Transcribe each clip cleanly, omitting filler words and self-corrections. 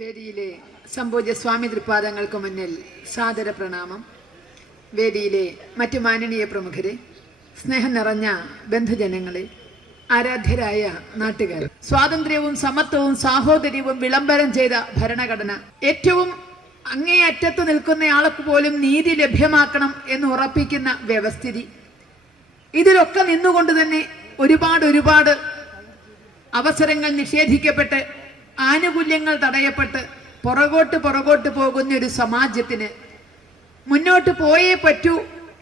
വേദിയിലെ സംപൂജ്യ സ്വാമി തൃപാദങ്ങൾക്ക് മുന്നിൽ സാദര പ്രണാമം. വേദിയിലെ മറ്റു മാനനീയ പ്രമുഖരെ, സ്നേഹം നിറഞ്ഞ ബന്ധുജനങ്ങളെ, ആരാധ്യരായ നാട്ടുകാർ, സ്വാതന്ത്ര്യവും സമത്വവും സാഹോദര്യവും വിളംബരം ചെയ്ത ഭരണഘടന ഏറ്റവും അങ്ങേയറ്റത്ത് നിൽക്കുന്നയാൾക്ക് പോലും നീതി ലഭ്യമാക്കണം എന്ന് ഉറപ്പിക്കുന്ന വ്യവസ്ഥിതി, ഇതിലൊക്കെ നിന്നുകൊണ്ട് തന്നെ ഒരുപാട് അവസരങ്ങൾ നിഷേധിക്കപ്പെട്ട് ആനുകൂല്യങ്ങൾ തടയപ്പെട്ട് പുറകോട്ട് പോകുന്ന ഒരു സമാജത്തിന് മുന്നോട്ട് പോയേ പറ്റൂ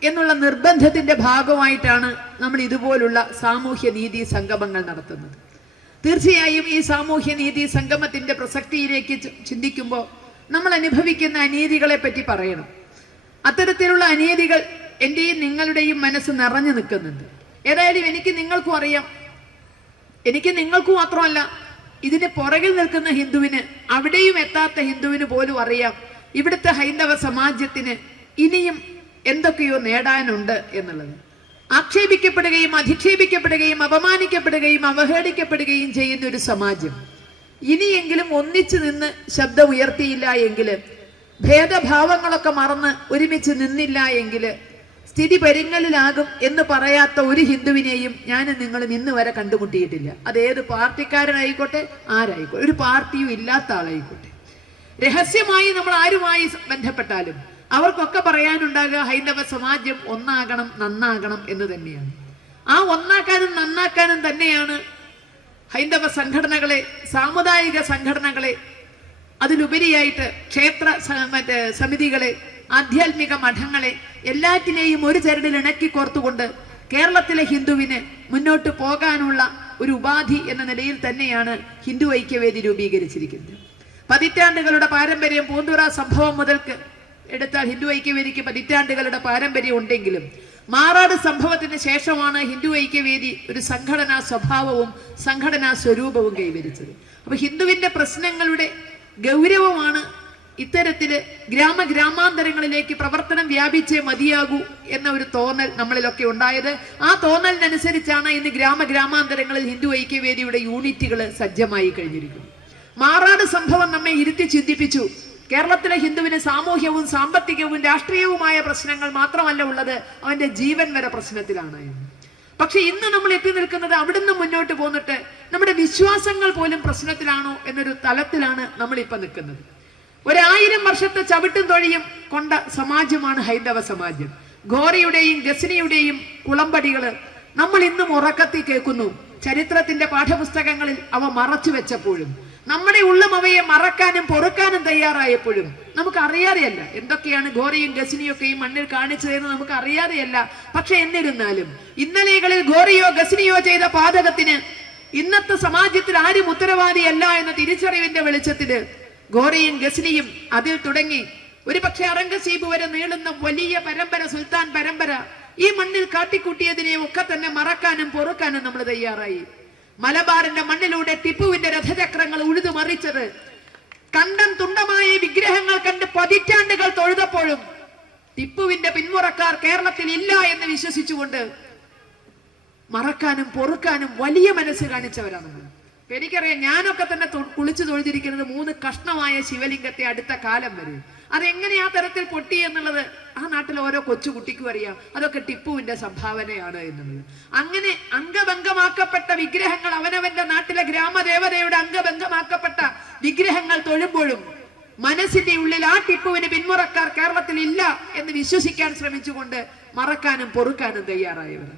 എന്നുള്ള നിർബന്ധത്തിന്റെ ഭാഗമായിട്ടാണ് നമ്മൾ ഇതുപോലുള്ള സാമൂഹ്യ നീതി സംഗമങ്ങൾ നടത്തുന്നത്. തീർച്ചയായും ഈ സാമൂഹ്യ നീതി സംഗമത്തിന്റെ പ്രസക്തിയിലേക്ക് ചിന്തിക്കുമ്പോൾ നമ്മൾ അനുഭവിക്കുന്ന അനീതികളെ പറ്റി പറയണം. അത്തരത്തിലുള്ള അനീതികൾ എന്റെയും നിങ്ങളുടെയും മനസ്സ് നിറഞ്ഞു നിൽക്കുന്നുണ്ട്. ഏതായാലും എനിക്ക് നിങ്ങൾക്കും അറിയാം, എനിക്ക് നിങ്ങൾക്കും മാത്രമല്ല, ഇതിന് പുറകിൽ നിൽക്കുന്ന ഹിന്ദുവിന്, അവിടെയും എത്താത്ത ഹിന്ദുവിന് പോലും അറിയാം ഇവിടുത്തെ ഹൈന്ദവ സമാജത്തിന് ഇനിയും എന്തൊക്കെയോ നേടാനുണ്ട് എന്നുള്ളത്. ആക്ഷേപിക്കപ്പെടുകയും അധിക്ഷേപിക്കപ്പെടുകയും അപമാനിക്കപ്പെടുകയും അവഹേളിക്കപ്പെടുകയും ചെയ്യുന്ന ഒരു സമാജം ഇനിയെങ്കിലും ഒന്നിച്ചു നിന്ന് ശബ്ദം ഉയർത്തിയില്ല എങ്കിൽ, ഭേദഭാവങ്ങളൊക്കെ മറന്ന് ഒരുമിച്ച് നിന്നില്ല എങ്കിൽ സ്ഥിതി പരിങ്ങലിലാകും എന്ന് പറയാത്ത ഒരു ഹിന്ദുവിനെയും ഞാനും നിങ്ങളും ഇന്ന് വരെ കണ്ടുമുട്ടിയിട്ടില്ല. അതേത് പാർട്ടിക്കാരനായിക്കോട്ടെ, ആരായിക്കോട്ടെ, ഒരു പാർട്ടിയും ഇല്ലാത്ത ആളായിക്കോട്ടെ. രഹസ്യമായി നമ്മൾ ആരുമായി ബന്ധപ്പെട്ടാലും അവർക്കൊക്കെ പറയാനുണ്ടാകുക ഹൈന്ദവ സമാജം ഒന്നാകണം, നന്നാകണം എന്ന് തന്നെയാണ്. ആ ഒന്നാക്കാനും നന്നാക്കാനും തന്നെയാണ് ഹൈന്ദവ സംഘടനകളെ, സാമുദായിക സംഘടനകളെ, അതിലുപരിയായിട്ട് ക്ഷേത്ര സമിതികളെ, ആധ്യാത്മിക മഠങ്ങളെ എല്ലാറ്റിനെയും ഒരു ചരടിൽ ഇണക്കി കോർത്തുകൊണ്ട് കേരളത്തിലെ ഹിന്ദുവിന് മുന്നോട്ട് പോകാനുള്ള ഒരു ഉപാധി എന്ന നിലയിൽ തന്നെയാണ് ഹിന്ദു ഐക്യവേദി രൂപീകരിച്ചിരിക്കുന്നത്. പതിറ്റാണ്ടുകളുടെ പാരമ്പര്യം, പൂന്തുറ സംഭവം മുതൽക്ക് എടുത്താൽ ഹിന്ദു ഐക്യവേദിക്ക് പതിറ്റാണ്ടുകളുടെ പാരമ്പര്യം ഉണ്ടെങ്കിലും മാറാട് സംഭവത്തിന് ശേഷമാണ് ഹിന്ദു ഐക്യവേദി ഒരു സംഘടനാ സ്വഭാവവും സംഘടനാ സ്വരൂപവും കൈവരിച്ചത്. അപ്പൊ ഹിന്ദുവിന്റെ പ്രശ്നങ്ങളുടെ ഗൗരവമാണ് ഇത്തരത്തില് ഗ്രാമാന്തരങ്ങളിലേക്ക് പ്രവർത്തനം വ്യാപിച്ചേ മതിയാകൂ എന്ന ഒരു തോന്നൽ നമ്മളിലൊക്കെ ഉണ്ടായത്. ആ തോന്നലിനനുസരിച്ചാണ് ഇന്ന് ഗ്രാമാന്തരങ്ങളിൽ ഹിന്ദു ഐക്യവേദിയുടെ യൂണിറ്റുകൾ സജ്ജമായി കഴിഞ്ഞിരിക്കുന്നത്. മാറാട് സംഭവം നമ്മെ ഇരുത്തി ചിന്തിപ്പിച്ചു. കേരളത്തിലെ ഹിന്ദുവിന് സാമൂഹ്യവും സാമ്പത്തികവും രാഷ്ട്രീയവുമായ പ്രശ്നങ്ങൾ മാത്രമല്ല ഉള്ളത്, അവന്റെ ജീവൻ വരെ പ്രശ്നത്തിലാണ്. പക്ഷെ ഇന്ന് നമ്മൾ എത്തി നിൽക്കുന്നത് അവിടുന്ന് മുന്നോട്ട് പോന്നിട്ട് നമ്മുടെ വിശ്വാസങ്ങൾ പോലും പ്രശ്നത്തിലാണോ എന്നൊരു തലത്തിലാണ് നമ്മൾ ഇപ്പൊ നിൽക്കുന്നത്. 1000 വർഷത്തെ ചവിട്ടും തൊഴിയും കൊണ്ട സമാജമാണ് ഹൈന്ദവ സമാജം. ഘോറിയുടെയും ഗസനിയുടെയും കുളമ്പടികള് നമ്മൾ ഇന്നും ഉറക്കത്തിൽ കേൾക്കുന്നു. ചരിത്രത്തിന്റെ പാഠപുസ്തകങ്ങളിൽ അവ മറച്ചു വെച്ചപ്പോഴും, നമ്മുടെ ഉള്ളും അവയെ മറക്കാനും പൊറുക്കാനും തയ്യാറായപ്പോഴും നമുക്ക് അറിയാതെയല്ല എന്തൊക്കെയാണ് ഘോറിയും ഗസനിയും ഒക്കെ ഈ മണ്ണിൽ കാണിച്ചതെന്ന് നമുക്ക് അറിയാതെയല്ല. പക്ഷെ എന്നിരുന്നാലും ഇന്നലെകളിൽ ഘോറിയോ ഗസനിയോ ചെയ്ത പാതകത്തിന് ഇന്നത്തെ സമാജത്തിൽ ആരും ഉത്തരവാദിയല്ല എന്ന തിരിച്ചറിവിന്റെ വെളിച്ചത്തില് ഘോറിയും ഗസനിയും അതിൽ തുടങ്ങി ഒരു പക്ഷെ അറംഗസീബ് വരെ നീളുന്ന വലിയ പരമ്പര, സുൽത്താൻ പരമ്പര ഈ മണ്ണിൽ കാട്ടിക്കൂട്ടിയതിനെ ഒക്കെ തന്നെ മറക്കാനും പൊറുക്കാനും നമ്മൾ തയ്യാറായി. മലബാറിന്റെ മണ്ണിലൂടെ ടിപ്പുവിന്റെ രഥചക്രങ്ങൾ ഉഴുതു മറിച്ചത്, കണ്ടം തുണ്ടമായ വിഗ്രഹങ്ങൾ കണ്ട് പതിറ്റാണ്ടുകൾ തൊഴുതപ്പോഴും ടിപ്പുവിന്റെ പിന്മുറക്കാർ കേരളത്തിൽ ഇല്ല എന്ന് വിശ്വസിച്ചുകൊണ്ട് മറക്കാനും പൊറുക്കാനും വലിയ മനസ്സ് കാണിച്ചവരാണ് നമ്മൾ. എനിക്കറിയാം, ഞാനൊക്കെ തന്നെ കുളിച്ചു തൊഴുതിരിക്കുന്നത് 3 കഷ്ണമായ ശിവലിംഗത്തെ അടുത്ത കാലം വരെ. അതെങ്ങനെ ആ തരത്തിൽ പൊട്ടി എന്നുള്ളത് ആ നാട്ടിൽ ഓരോ കൊച്ചുകുട്ടിക്കും അറിയാം. അതൊക്കെ ടിപ്പുവിന്റെ സംഭാവനയാണ് എന്നുള്ളത്. അങ്ങനെ അംഗഭംഗമാക്കപ്പെട്ട വിഗ്രഹങ്ങൾ, അവനവന്റെ നാട്ടിലെ ഗ്രാമദേവതയുടെ അംഗഭംഗമാക്കപ്പെട്ട വിഗ്രഹങ്ങൾ തൊഴുമ്പോഴും മനസ്സിന്റെ ഉള്ളിൽ ആ ടിപ്പുവിന് പിന്മുറക്കാർ കേരളത്തിൽ ഇല്ല എന്ന് വിശ്വസിക്കാൻ ശ്രമിച്ചുകൊണ്ട് മറക്കാനും പൊറുക്കാനും തയ്യാറായവർ.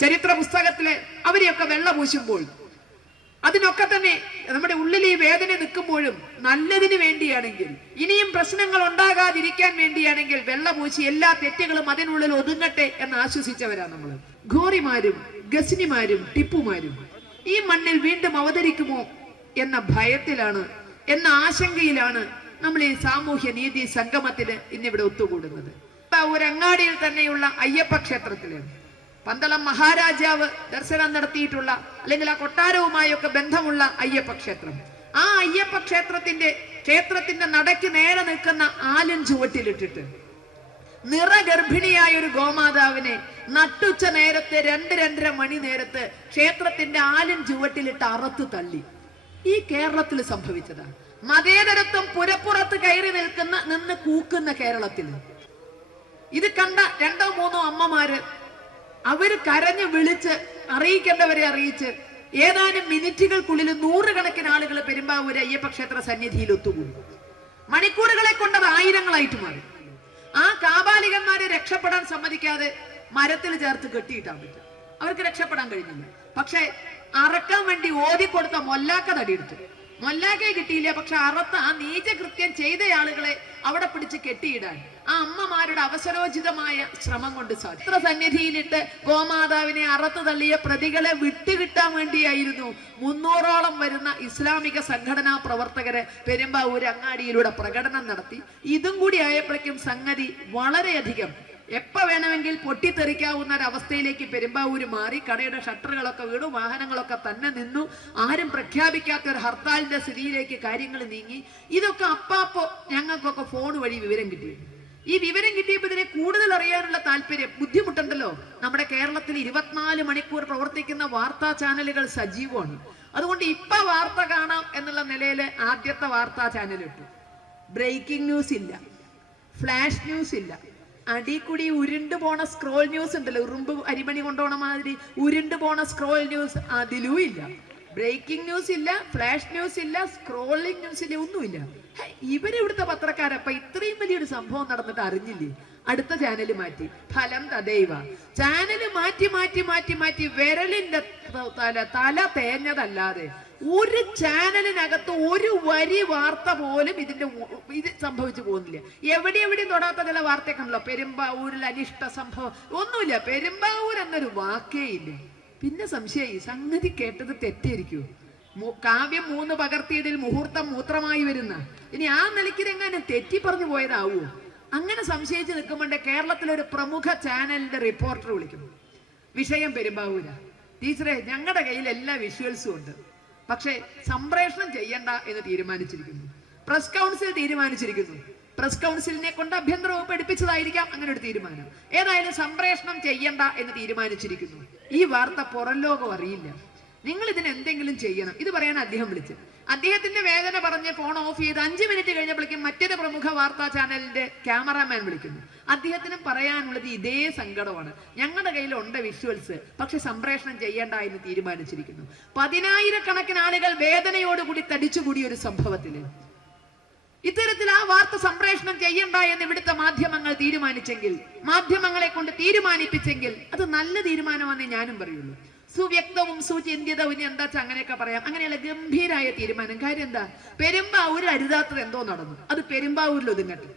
ചരിത്ര പുസ്തകത്തിലെ അവരെയൊക്കെ വെള്ള പൂശുമ്പോൾ, അതിനൊക്കെ തന്നെ നമ്മുടെ ഉള്ളിൽ ഈ വേദന നിൽക്കുമ്പോഴും നല്ലതിന് വേണ്ടിയാണെങ്കിൽ, ഇനിയും പ്രശ്നങ്ങൾ ഉണ്ടാകാതിരിക്കാൻ വേണ്ടിയാണെങ്കിൽ വെള്ളപൂശി എല്ലാ തെറ്റുകളും അതിനുള്ളിൽ ഒതുങ്ങട്ടെ എന്ന് ആശ്വസിച്ചവരാണ് നമ്മൾ. ഘോറിമാരും ഗസനിമാരും ടിപ്പുമാരും ഈ മണ്ണിൽ വീണ്ടും അവതരിക്കുമോ എന്ന ഭയത്തിലാണ്, എന്ന ആശങ്കയിലാണ് നമ്മൾ ഈ സാമൂഹ്യ നീതി സംഗമത്തിന് ഇന്നിവിടെ ഒത്തുകൂടുന്നത്. ഒരു അങ്ങാടിയിൽ തന്നെയുള്ള അയ്യപ്പ ക്ഷേത്രത്തില് പന്തളം മഹാരാജാവ് ദർശനം നടത്തിയിട്ടുള്ള, അല്ലെങ്കിൽ ആ കൊട്ടാരവുമായൊക്കെ ബന്ധമുള്ള അയ്യപ്പ ക്ഷേത്രം, ആ അയ്യപ്പ ക്ഷേത്രത്തിന്റെ നടക്ക് നേരെ നിൽക്കുന്ന ആലിൻ ചുവട്ടിലിട്ടിട്ട് നിറഗർഭിണിയായ ഒരു ഗോമാതാവിനെ നട്ടുച്ച നേരത്തെ 2-2:30 മണി നേരത്ത് ക്ഷേത്രത്തിന്റെ ആലിൻ ചുവട്ടിലിട്ട് അറുത്തു തള്ളി. ഈ കേരളത്തിൽ സംഭവിച്ചതാണ്. മതേതരത്വം പുരപ്പുറത്ത് കയറി നിന്ന് കൂക്കുന്ന കേരളത്തിൽ ഇത് കണ്ട 2-3 അമ്മമാര് അവര് കരഞ്ഞു വിളിച്ച് അറിയിക്കേണ്ടവരെ അറിയിച്ച് ഏതാനും മിനിറ്റുകൾക്കുള്ളിൽ 100 കണക്കിന് ആളുകൾ പെരുമ്പാവൂര് അയ്യപ്പ ക്ഷേത്ര സന്നിധിയിൽ ഒത്തുകൂടി. മണിക്കൂറുകളെ കൊണ്ടത് ആയിരങ്ങളായിട്ട് മാറി. ആ കാപാലികന്മാരെ രക്ഷപ്പെടാൻ സമ്മതിക്കാതെ മരത്തിൽ ചേർത്ത് കെട്ടിയിട്ടാൻ പറ്റും. അവർക്ക് രക്ഷപ്പെടാൻ കഴിഞ്ഞില്ല. പക്ഷെ അറക്കാൻ വേണ്ടി ഓതിക്കൊടുത്ത മൊല്ലാക്ക തടിയെടുത്തു. മൊല്ലാക്കയെ കിട്ടിയില്ല. പക്ഷെ അറത്ത ആ നീചകൃത്യം ചെയ്ത ആളുകളെ അവിടെ പിടിച്ച് കെട്ടിയിടാൻ ആ അമ്മമാരുടെ അവസരോചിതമായ ശ്രമം കൊണ്ട് സാധിച്ചു. ക്ഷേത്ര സന്നിധിയിലിട്ട് ഗോമാതാവിനെ അറത്ത് തള്ളിയ പ്രതികളെ വിട്ടുകിട്ടാൻ വേണ്ടിയായിരുന്നു 300ഓളം വരുന്ന ഇസ്ലാമിക സംഘടനാ പ്രവർത്തകരെ പെരുമ്പാവൂർ അങ്ങാടിയിലൂടെ പ്രകടനം നടത്തി. ഇതും കൂടി ആയപ്പോഴേക്കും സംഗതി വളരെയധികം എപ്പോ വേണമെങ്കിൽ പൊട്ടിത്തെറിക്കാവുന്ന ഒരവസ്ഥയിലേക്ക് പെരുമ്പാവൂര് മാറി. കടയുടെ ഷട്ടറുകളൊക്കെ വീണു, വാഹനങ്ങളൊക്കെ തന്നെ നിന്നു. ആരും പ്രഖ്യാപിക്കാത്ത ഒരു ഹർത്താലിന്റെ സ്ഥിതിയിലേക്ക് കാര്യങ്ങൾ നീങ്ങി. ഇതൊക്കെ അപ്പാപ്പോ ഞങ്ങൾക്കൊക്കെ ഫോൺ വഴി വിവരം കിട്ടി. ഈ വിവരം കിട്ടിയപ്പോൾ ഇതിനെ കൂടുതൽ അറിയാനുള്ള താല്പര്യം, ബുദ്ധിമുട്ടുണ്ടല്ലോ. നമ്മുടെ കേരളത്തിൽ 24 മണിക്കൂർ പ്രവർത്തിക്കുന്ന വാർത്താ ചാനലുകൾ സജീവമാണ്. അതുകൊണ്ട് ഇപ്പൊ വാർത്ത കാണാം എന്നുള്ള നിലയിൽ ആദ്യത്തെ വാർത്താ ചാനൽ ഇട്ടു. ബ്രേക്കിംഗ് ന്യൂസ് ഇല്ല, ഫ്ലാഷ് ന്യൂസ് ഇല്ല, അടിക്കൂടി ഉരുണ്ടു പോണ സ്ക്രോൾ ന്യൂസ് ഉണ്ടല്ലോ, ഉറുമ്പ് അരിമണി കൊണ്ടുപോണ മാതിരി ഉരുണ്ടു പോണ സ്ക്രോൾ ന്യൂസ്, അതിലും ഇല്ല. ബ്രേക്കിംഗ് ന്യൂസ് ഇല്ല, ഫ്ലാഷ് ന്യൂസ് ഇല്ല, സ്ക്രോളിംഗ് ന്യൂസ് ഇല്ല, ഒന്നുമില്ല. ഇവരിവിടുത്തെ പത്രക്കാരപ്പ ഇത്രയും വലിയൊരു സംഭവം നടന്നിട്ട് അറിഞ്ഞില്ലേ? അടുത്ത ചാനൽ മാറ്റി. ഫലം തദൈവ. ചാനൽ മാറ്റി മാറ്റി മാറ്റി മാറ്റി വിരലിന്റെ തല തേഞ്ഞതല്ലാതെ ഒരു ചാനലിനകത്ത് ഒരു വരി വാർത്ത പോലും ഇത് സംഭവിച്ചു പോകുന്നില്ല. എവിടെയും തൊടാത്ത ചില വാർത്തയൊക്കെയാണല്ലോ. പെരുമ്പാവൂരിൽ അനിഷ്ട സംഭവം, ഒന്നുമില്ല. പെരുമ്പാവൂർ എന്നൊരു വാക്കേ ഇല്ല. പിന്നെ സംശയമായി, സംഗതി കേട്ടത് തെറ്റിയിരിക്കൂ. കാവ്യം 3 പകർത്തിയതിൽ മുഹൂർത്തം മൂത്രമായി വരുന്ന ഇനി ആ നിലയ്ക്ക് എങ്ങനെ തെറ്റി പറഞ്ഞു പോയതാവൂ? അങ്ങനെ സംശയിച്ച് നിൽക്കുമ്പോണ്ട് കേരളത്തിലൊരു പ്രമുഖ ചാനലിന്റെ റിപ്പോർട്ടർ വിളിക്കും. വിഷയം പെരുമ്പാവൂരാ. ടീച്ചറെ, ഞങ്ങളുടെ കയ്യിൽ എല്ലാ വിഷ്വൽസും ഉണ്ട്, പക്ഷെ സംപ്രേഷണം ചെയ്യണ്ട എന്ന് തീരുമാനിച്ചിരിക്കുന്നു. പ്രസ് കൗൺസിൽ തീരുമാനിച്ചിരിക്കുന്നു. പ്രസ് കൗൺസിലിനെ കൊണ്ട് ആഭ്യന്തര വകുപ്പ് എടുപ്പിച്ചതായിരിക്കാം അങ്ങനെ ഒരു തീരുമാനം. ഏതായാലും സംപ്രേഷണം ചെയ്യണ്ട എന്ന് തീരുമാനിച്ചിരിക്കുന്നു. ഈ വാർത്ത പുറം ലോകം അറിയില്ല. നിങ്ങൾ ഇതിന് എന്തെങ്കിലും ചെയ്യണം. ഇത് പറയാൻ അദ്ദേഹം വിളിച്ചു. അദ്ദേഹത്തിന്റെ വേദന പറഞ്ഞ് ഫോൺ ഓഫ് ചെയ്ത് 5 മിനിറ്റ് കഴിഞ്ഞപ്പോഴേക്കും മറ്റൊരു പ്രമുഖ വാർത്താ ചാനലിന്റെ ക്യാമറാമാൻ വിളിക്കുന്നു. അദ്ദേഹത്തിനും പറയാനുള്ളത് ഇതേ സങ്കടമാണ്. ഞങ്ങളുടെ കയ്യിലുണ്ട് വിഷ്വൽസ്, പക്ഷെ സംപ്രേഷണം ചെയ്യേണ്ട എന്ന് തീരുമാനിച്ചിരിക്കുന്നു. 10,000 കണക്കിന് ആളുകൾ വേദനയോടുകൂടി തടിച്ചുകൂടിയ ഒരു സംഭവത്തില് ഇത്തരത്തിൽ ആ വാർത്ത സംപ്രേഷണം ചെയ്യണ്ട എന്ന് ഇവിടുത്തെ മാധ്യമങ്ങൾ തീരുമാനിച്ചെങ്കിൽ, മാധ്യമങ്ങളെ കൊണ്ട് തീരുമാനിപ്പിച്ചെങ്കിൽ അത് നല്ല തീരുമാനമാണെന്നേ ഞാനും പറയുള്ളൂ. സുവ്യക്തവും സുചിന്തിതവും, ഇനി എന്താ വെച്ചാൽ അങ്ങനെയൊക്കെ പറയാം. അങ്ങനെയുള്ള ഗംഭീരായ തീരുമാനം. കാര്യം എന്താ? പെരുമ്പാവൂരിൽ അരുതാത്തത് എന്തോ നടന്നു, അത് പെരുമ്പാവൂരിൽ ഒതുങ്ങട്ടെ.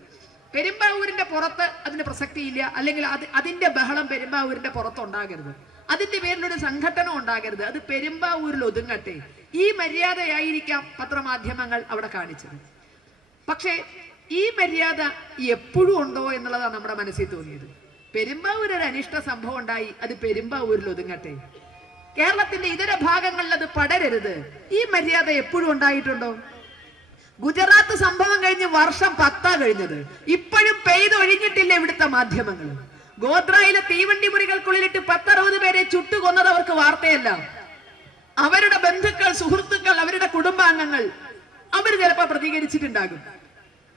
പെരുമ്പാവൂരിന്റെ പുറത്ത് അതിന് പ്രസക്തിയില്ല, അല്ലെങ്കിൽ അതിന്റെ ബഹളം പെരുമ്പാവൂരിന്റെ പുറത്തുണ്ടാകരുത്, അതിന്റെ പേരിലൊരു സംഘടന ഉണ്ടാകരുത്, അത് പെരുമ്പാവൂരിൽ ഒതുങ്ങട്ടെ. ഈ മര്യാദയായിരിക്കാം പത്രമാധ്യമങ്ങൾ അവിടെ കാണിച്ചത്. പക്ഷേ ഈ മര്യാദ എപ്പോഴും ഉണ്ടോ എന്നുള്ളതാണ് നമ്മുടെ മനസ്സിൽ തോന്നിയത്. പെരുമ്പാവൂർ ഒരു അനിഷ്ട സംഭവം ഉണ്ടായി, അത് പെരുമ്പാവൂരിൽ ഒതുങ്ങട്ടെ. കേരളത്തിന്റെ ഇതര ഭാഗങ്ങളിൽ അത് പടരരുത്. ഈ മര്യാദ എപ്പോഴും ഉണ്ടായിട്ടുണ്ടോ? ഗുജറാത്ത് സംഭവം കഴിഞ്ഞ് വർഷം 10 കഴിഞ്ഞത്, ഇപ്പോഴും പെയ്തൊഴിഞ്ഞിട്ടില്ല ഇവിടുത്തെ മാധ്യമങ്ങൾ. ഗോദ്രയിലെ തീവണ്ടി മുറികൾക്കുള്ളിലിട്ട് 10-60 പേരെ ചുട്ടുകൊന്നത് അവർക്ക് വാർത്തയല്ല. അവരുടെ ബന്ധുക്കൾ, സുഹൃത്തുക്കൾ, അവരുടെ കുടുംബാംഗങ്ങൾ അവർ ചിലപ്പോൾ പ്രതികരിച്ചിട്ടുണ്ടാകും.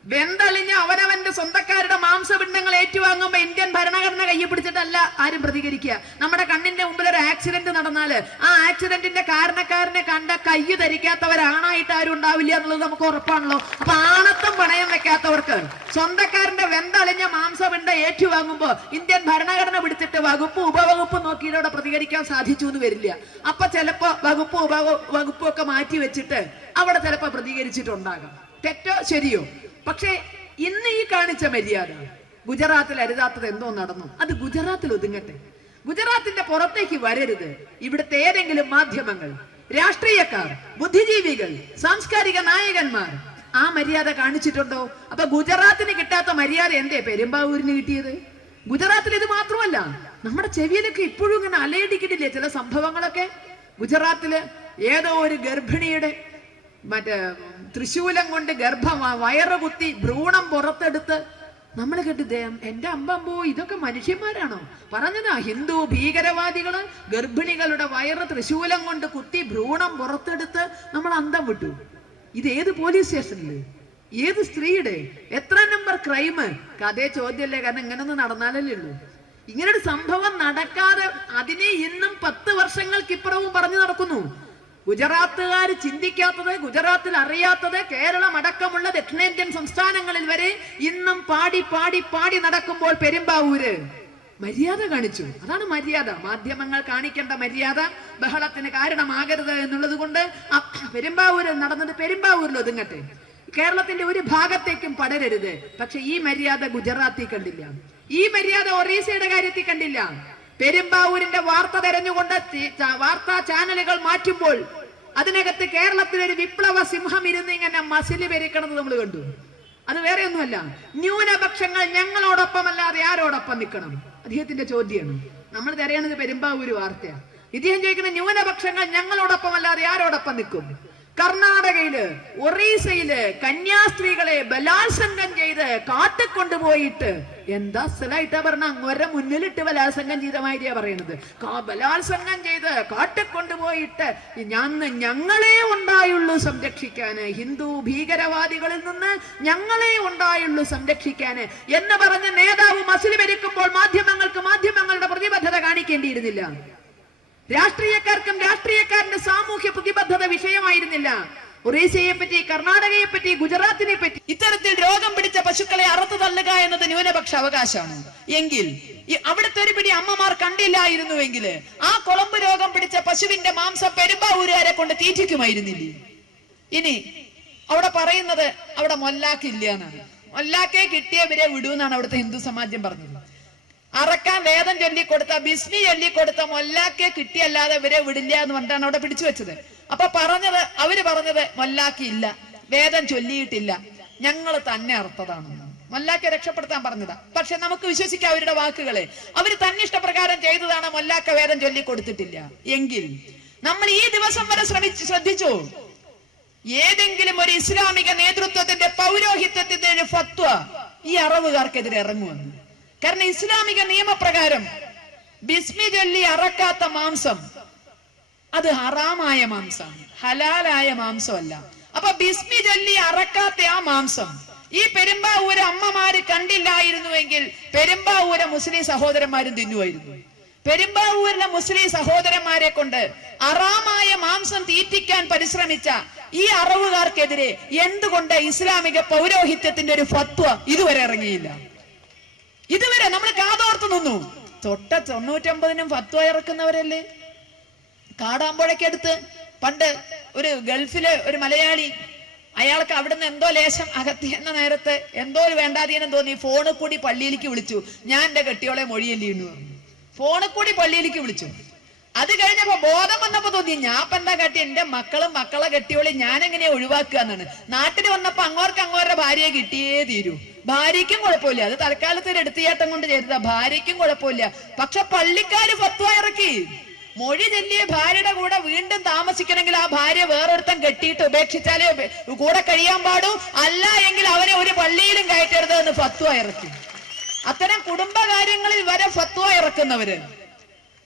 വെന്തളിഞ്ഞ അവനവന്റെ സ്വന്തക്കാരുടെ മാംസപിണ്ഡങ്ങൾ ഏറ്റുവാങ്ങുമ്പോ ഇന്ത്യൻ ഭരണഘടന കയ്യിൽ പിടിച്ചിട്ടല്ല ആരും പ്രതികരിക്കുക. നമ്മുടെ കണ്ണിന്റെ മുമ്പിൽ ഒരു ആക്സിഡന്റ് നടന്നാല് ആ ആക്സിഡന്റിന്റെ കാരണക്കാരനെ കണ്ട കയ്യ് ധരിക്കാത്തവരാണായിട്ട് ആരും ഉണ്ടാവില്ല എന്നുള്ളത് നമുക്ക് ഉറപ്പാണല്ലോ. അപ്പൊ ആണത്തും പണയം വെക്കാത്തവർക്ക് സ്വന്തക്കാരന്റെ വെന്തളിഞ്ഞ മാംസപിണ്ഡം ഏറ്റുവാങ്ങുമ്പോ ഇന്ത്യൻ ഭരണഘടന പിടിച്ചിട്ട് വകുപ്പ് ഉപവകുപ്പ് നോക്കിയിലൂടെ പ്രതികരിക്കാൻ സാധിച്ചു എന്ന് വരില്ല. അപ്പൊ ചിലപ്പോ വകുപ്പ് ഉപവകുപ്പും ഒക്കെ മാറ്റി വെച്ചിട്ട് അവിടെ ചിലപ്പോ പ്രതികരിച്ചിട്ടുണ്ടാകാം. തെറ്റോ ശരിയോ? പക്ഷേ ഇന്ന് ഈ കാണിച്ച മര്യാദ ഗുജറാത്തിൽ അരുതാത്തത് എന്തോ നടന്നു, അത് ഗുജറാത്തിൽ ഒതുങ്ങട്ടെ. ഗുജറാത്തിന്റെ പുറത്തേക്ക് വരരുത്. ഇവിടുത്തെ ഏതെങ്കിലും മാധ്യമങ്ങൾ, രാഷ്ട്രീയക്കാർ, ബുദ്ധിജീവികൾ, സാംസ്കാരിക നായകന്മാർ ആ മര്യാദ കാണിച്ചിട്ടുണ്ടോ? അപ്പൊ ഗുജറാത്തിന് കിട്ടാത്ത മര്യാദ എന്തേ പെരുമ്പാവൂരിന് കിട്ടിയത്? ഗുജറാത്തിൽ ഇത് മാത്രമല്ല, നമ്മുടെ ചെവിയിലൊക്കെ ഇപ്പോഴും ഇങ്ങനെ അലയടിക്കിട്ടില്ലേ ചില സംഭവങ്ങളൊക്കെ. ഗുജറാത്തില് ഏതോ ഒരു ഗർഭിണിയുടെ തൃശൂലം കൊണ്ട് വയറ് കുത്തി ഭ്രൂണം പുറത്തെടുത്ത് നമ്മൾ കേട്ട് എന്റെ അമ്പമ്പോ ഇതൊക്കെ മനുഷ്യന്മാരാണോ പറഞ്ഞതാ? ഹിന്ദു ഭീകരവാദികള് ഗർഭിണികളുടെ വയറ് തൃശൂലം കൊണ്ട് കുത്തി ഭ്രൂണം പുറത്തെടുത്ത് നമ്മൾ അന്തം വിട്ടു. ഇത് ഏത് പോലീസ് സ്റ്റേഷനില്, ഏത് സ്ത്രീയുടെ, എത്ര നമ്പർ ക്രൈം? അതേ ചോദ്യമല്ലേ, കാരണം ഇങ്ങനൊന്നും നടന്നാലല്ലേ ഉള്ളൂ. ഇങ്ങനൊരു സംഭവം നടക്കാതെ അതിനെ ഇന്നും 10 വർഷങ്ങൾക്കിപ്പുറവും പറഞ്ഞു നടക്കുന്നു. ഗുജറാത്തുകാർ ചിന്തിക്കാത്തത്, ഗുജറാത്തിൽ അറിയാത്തത്, കേരളം അടക്കമുള്ള ദക്ഷിണേന്ത്യൻ സംസ്ഥാനങ്ങളിൽ വരെ ഇന്നും പാടി പാടി പാടി നടക്കുമ്പോൾ പെരുമ്പാവൂര് മര്യാദ കാണിച്ചു. അതാണ് മര്യാദ. മാധ്യമങ്ങൾ കാണിക്കേണ്ട മര്യാദ ബഹളത്തിന് കാരണമാകരുത് എന്നുള്ളത് കൊണ്ട് പെരുമ്പാവൂര് നടന്നത് പെരുമ്പാവൂരിൽ ഒതുങ്ങട്ടെ, കേരളത്തിന്റെ ഒരു ഭാഗത്തേക്കും പടരരുത്. പക്ഷെ ഈ മര്യാദ ഗുജറാത്തിൽ കണ്ടില്ല, ഈ മര്യാദ ഒറീസയുടെ കാര്യത്തിൽ കണ്ടില്ല. പെരുമ്പാവൂരിന്റെ വാർത്ത തെരഞ്ഞുകൊണ്ട് വാർത്താ ചാനലുകൾ മാറ്റുമ്പോൾ അതിനകത്ത് കേരളത്തിലൊരു വിപ്ലവ സിംഹം ഇരുന്ന് ഇങ്ങനെ മസില് പെരുക്കണത് നമ്മൾ കണ്ടു. അത് വേറെ ഒന്നുമല്ല, ന്യൂനപക്ഷങ്ങൾ ഞങ്ങളോടൊപ്പമല്ലാതെ ആരോടൊപ്പം നിൽക്കണം? അദ്ദേഹത്തിന്റെ ചോദ്യമാണ്. നമ്മൾ തിരയണത് പെരുമ്പാവൂര് വാർത്തയാണ്. ഇദ്ദേഹം ചോദിക്കുന്ന ന്യൂനപക്ഷങ്ങൾ ഞങ്ങളോടൊപ്പമല്ലാതെ ആരോടൊപ്പം നിൽക്കും? കർണാടകയില്, ഒറീസയില് കന്യാസ്ത്രീകളെ ബലാത്സംഗം ചെയ്ത് കാട്ടിക്കൊണ്ടുപോയിട്ട് എന്താ സ്ഥലമായിട്ടാ പറഞ്ഞ, അങ്ങോരെ മുന്നിലിട്ട് ബലാത്സംഗം ചെയ്ത മാതിരിയാ പറയണത്. ബലാത്സംഗം ചെയ്ത് കാട്ടിക്കൊണ്ടുപോയിട്ട് ഞങ്ങളെ ഉണ്ടായുള്ളൂ സംരക്ഷിക്കാന്, ഹിന്ദു ഭീകരവാദികളിൽ നിന്ന് ഞങ്ങളെ ഉണ്ടായുള്ളൂ സംരക്ഷിക്കാന് എന്ന് പറഞ്ഞ നേതാവ് മസിൽ ഭരിക്കുമ്പോൾ മാധ്യമങ്ങൾക്ക് മാധ്യമങ്ങളുടെ പ്രതിബദ്ധത കാണിക്കേണ്ടിയിരുന്നില്ല. രാഷ്ട്രീയക്കാർക്കും രാഷ്ട്രീയക്കാരന്റെ സാമൂഹ്യ പ്രതിബദ്ധത വിഷയമായിരുന്നില്ല. ഒറീസയെ പറ്റി, കർണാടകയെ പറ്റി, ഗുജറാത്തിനെ പറ്റി ഇത്തരത്തിൽ രോഗം പിടിച്ച പശുക്കളെ അറുത്തു തള്ളുക എന്നത് ന്യൂനപക്ഷ അവകാശമാണ്. എങ്കിൽ അവിടുത്തെ ഒരു പിടി അമ്മമാർ കണ്ടില്ലായിരുന്നുവെങ്കിൽ ആ കൊളമ്പ് രോഗം പിടിച്ച പശുവിന്റെ മാംസം പെരുമ്പാവൂരുകാരെ കൊണ്ട് തീറ്റിക്കുമായിരുന്നില്ലേ? ഇനി അവിടെ പറയുന്നത് അവിടെ മൊല്ലാക്കില്ല എന്നാണ്. മൊല്ലാക്കെ കിട്ടിയവരെ വിടൂന്നാണ് അവിടുത്തെ ഹിന്ദു സമാജം പറഞ്ഞത്. അറക്കാൻ വേദം ചൊല്ലിക്കൊടുത്ത, ബിസ്മി ചൊല്ലിക്കൊടുത്ത മൊല്ലാക്കെ കിട്ടിയല്ലാതെ ഇവരെ വിടില്ല എന്ന് പറഞ്ഞാണ് അവിടെ പിടിച്ചു വെച്ചത്. അപ്പൊ അവര് പറഞ്ഞത് മൊല്ലാക്കി ഇല്ല, വേദം ചൊല്ലിയിട്ടില്ല, ഞങ്ങൾ തന്നെ അർത്ഥതാണ്. മൊല്ലാക്കെ രക്ഷപ്പെടുത്താൻ പറഞ്ഞതാ. പക്ഷെ നമുക്ക് വിശ്വസിക്കാം അവരുടെ വാക്കുകളെ. അവര് തന്നിഷ്ടപ്രകാരം ചെയ്തതാണ്, മൊല്ലാക്ക വേദം ചൊല്ലിക്കൊടുത്തിട്ടില്ല. എങ്കിൽ നമ്മൾ ഈ ദിവസം വരെ ശ്രദ്ധിച്ചു ഏതെങ്കിലും ഒരു ഇസ്ലാമിക നേതൃത്വത്തിന്റെ പൗരോഹിത്യത്തിന്റെ ഒരു ഫത്വ ഈ അറവുകാർക്കെതിരെ ഇറങ്ങുമെന്ന്. കാരണം ഇസ്ലാമിക നിയമപ്രകാരം ബിസ്മി ചൊല്ലി അറക്കാത്ത മാംസം അത് ഹറാമായ മാംസമാണ്, ഹലാലായ മാംസമല്ല. അപ്പൊ ബിസ്മി ചൊല്ലി അറക്കാത്ത ആ മാംസം ഈ പെരുമ്പാവൂര് അമ്മമാര് കണ്ടില്ലായിരുന്നുവെങ്കിൽ പെരുമ്പാവൂരെ മുസ്ലിം സഹോദരന്മാരും തിന്നുമായിരുന്നു. പെരുമ്പാവൂരിലെ മുസ്ലിം സഹോദരന്മാരെ കൊണ്ട് ഹറാമായ മാംസം തീറ്റിക്കാൻ പരിശ്രമിച്ച ഈ അറവുകാർക്കെതിരെ എന്തുകൊണ്ട് ഇസ്ലാമിക പൗരോഹിത്യത്തിന്റെ ഒരു ഫത്വ ഇതുവരെ ഇറങ്ങിയില്ല? ഇതുവരെ നമ്മൾ കാതോർത്ത് നിന്നു. 99 ഫത്വ ഇറക്കുന്നവരല്ലേ. കാടാമ്പുഴയ്ക്കടുത്ത് പണ്ട് ഒരു ഗൾഫിലെ ഒരു മലയാളി, അയാൾക്ക് അവിടുന്ന് എന്തോ ലേശം അകത്തിയെന്ന നേരത്ത് എന്തോ ഒരു വേണ്ടാതീനം തോന്നി, ഫോണിൽ കൂടി പള്ളിയിലേക്ക് വിളിച്ചു, ഞാൻ എന്റെ കെട്ടിയോളെ മൊഴിയല്ലിന്നു പറഞ്ഞു. ഫോണിൽ കൂടി പള്ളിയിലേക്ക് വിളിച്ചു. അത് കഴിഞ്ഞപ്പോ ബോധം വന്നപ്പോ തോന്നി, ഞാൻ ഇപ്പൊ എന്താ കാട്ടി, എന്റെ മക്കളെ കെട്ടിയോളെ ഞാൻ എങ്ങനെയാ ഒഴിവാക്കുക എന്നാണ്. നാട്ടിൽ വന്നപ്പോ അങ്ങോരുടെ ഭാര്യയെ കിട്ടിയേ തീരൂ. ഭാര്യയ്ക്കും കുഴപ്പമില്ല, അത് തൽക്കാലത്ത് ഒരു എടുത്തിയാട്ടം കൊണ്ട് ചെയ്തതാ, ഭാര്യയ്ക്കും കുഴപ്പമില്ല. പക്ഷെ പള്ളിക്കാര് ഫത്വ ഇറക്കി, മൊഴി ചൊല്ലിയ ഭാര്യയുടെ കൂടെ വീണ്ടും താമസിക്കണമെങ്കിൽ ആ ഭാര്യ വേറൊരുത്തം കെട്ടിയിട്ട് ഉപേക്ഷിച്ചാലേ കൂടെ കഴിയാൻ പാടൂ, അല്ല എങ്കിൽ അവരെ ഒരു പള്ളിയിലും കയറ്റരുത് എന്ന് ഫത്വ ഇറക്കി. അത്തരം കുടുംബകാര്യങ്ങളിൽ വരെ ഫത്വ ഇറക്കുന്നവര്.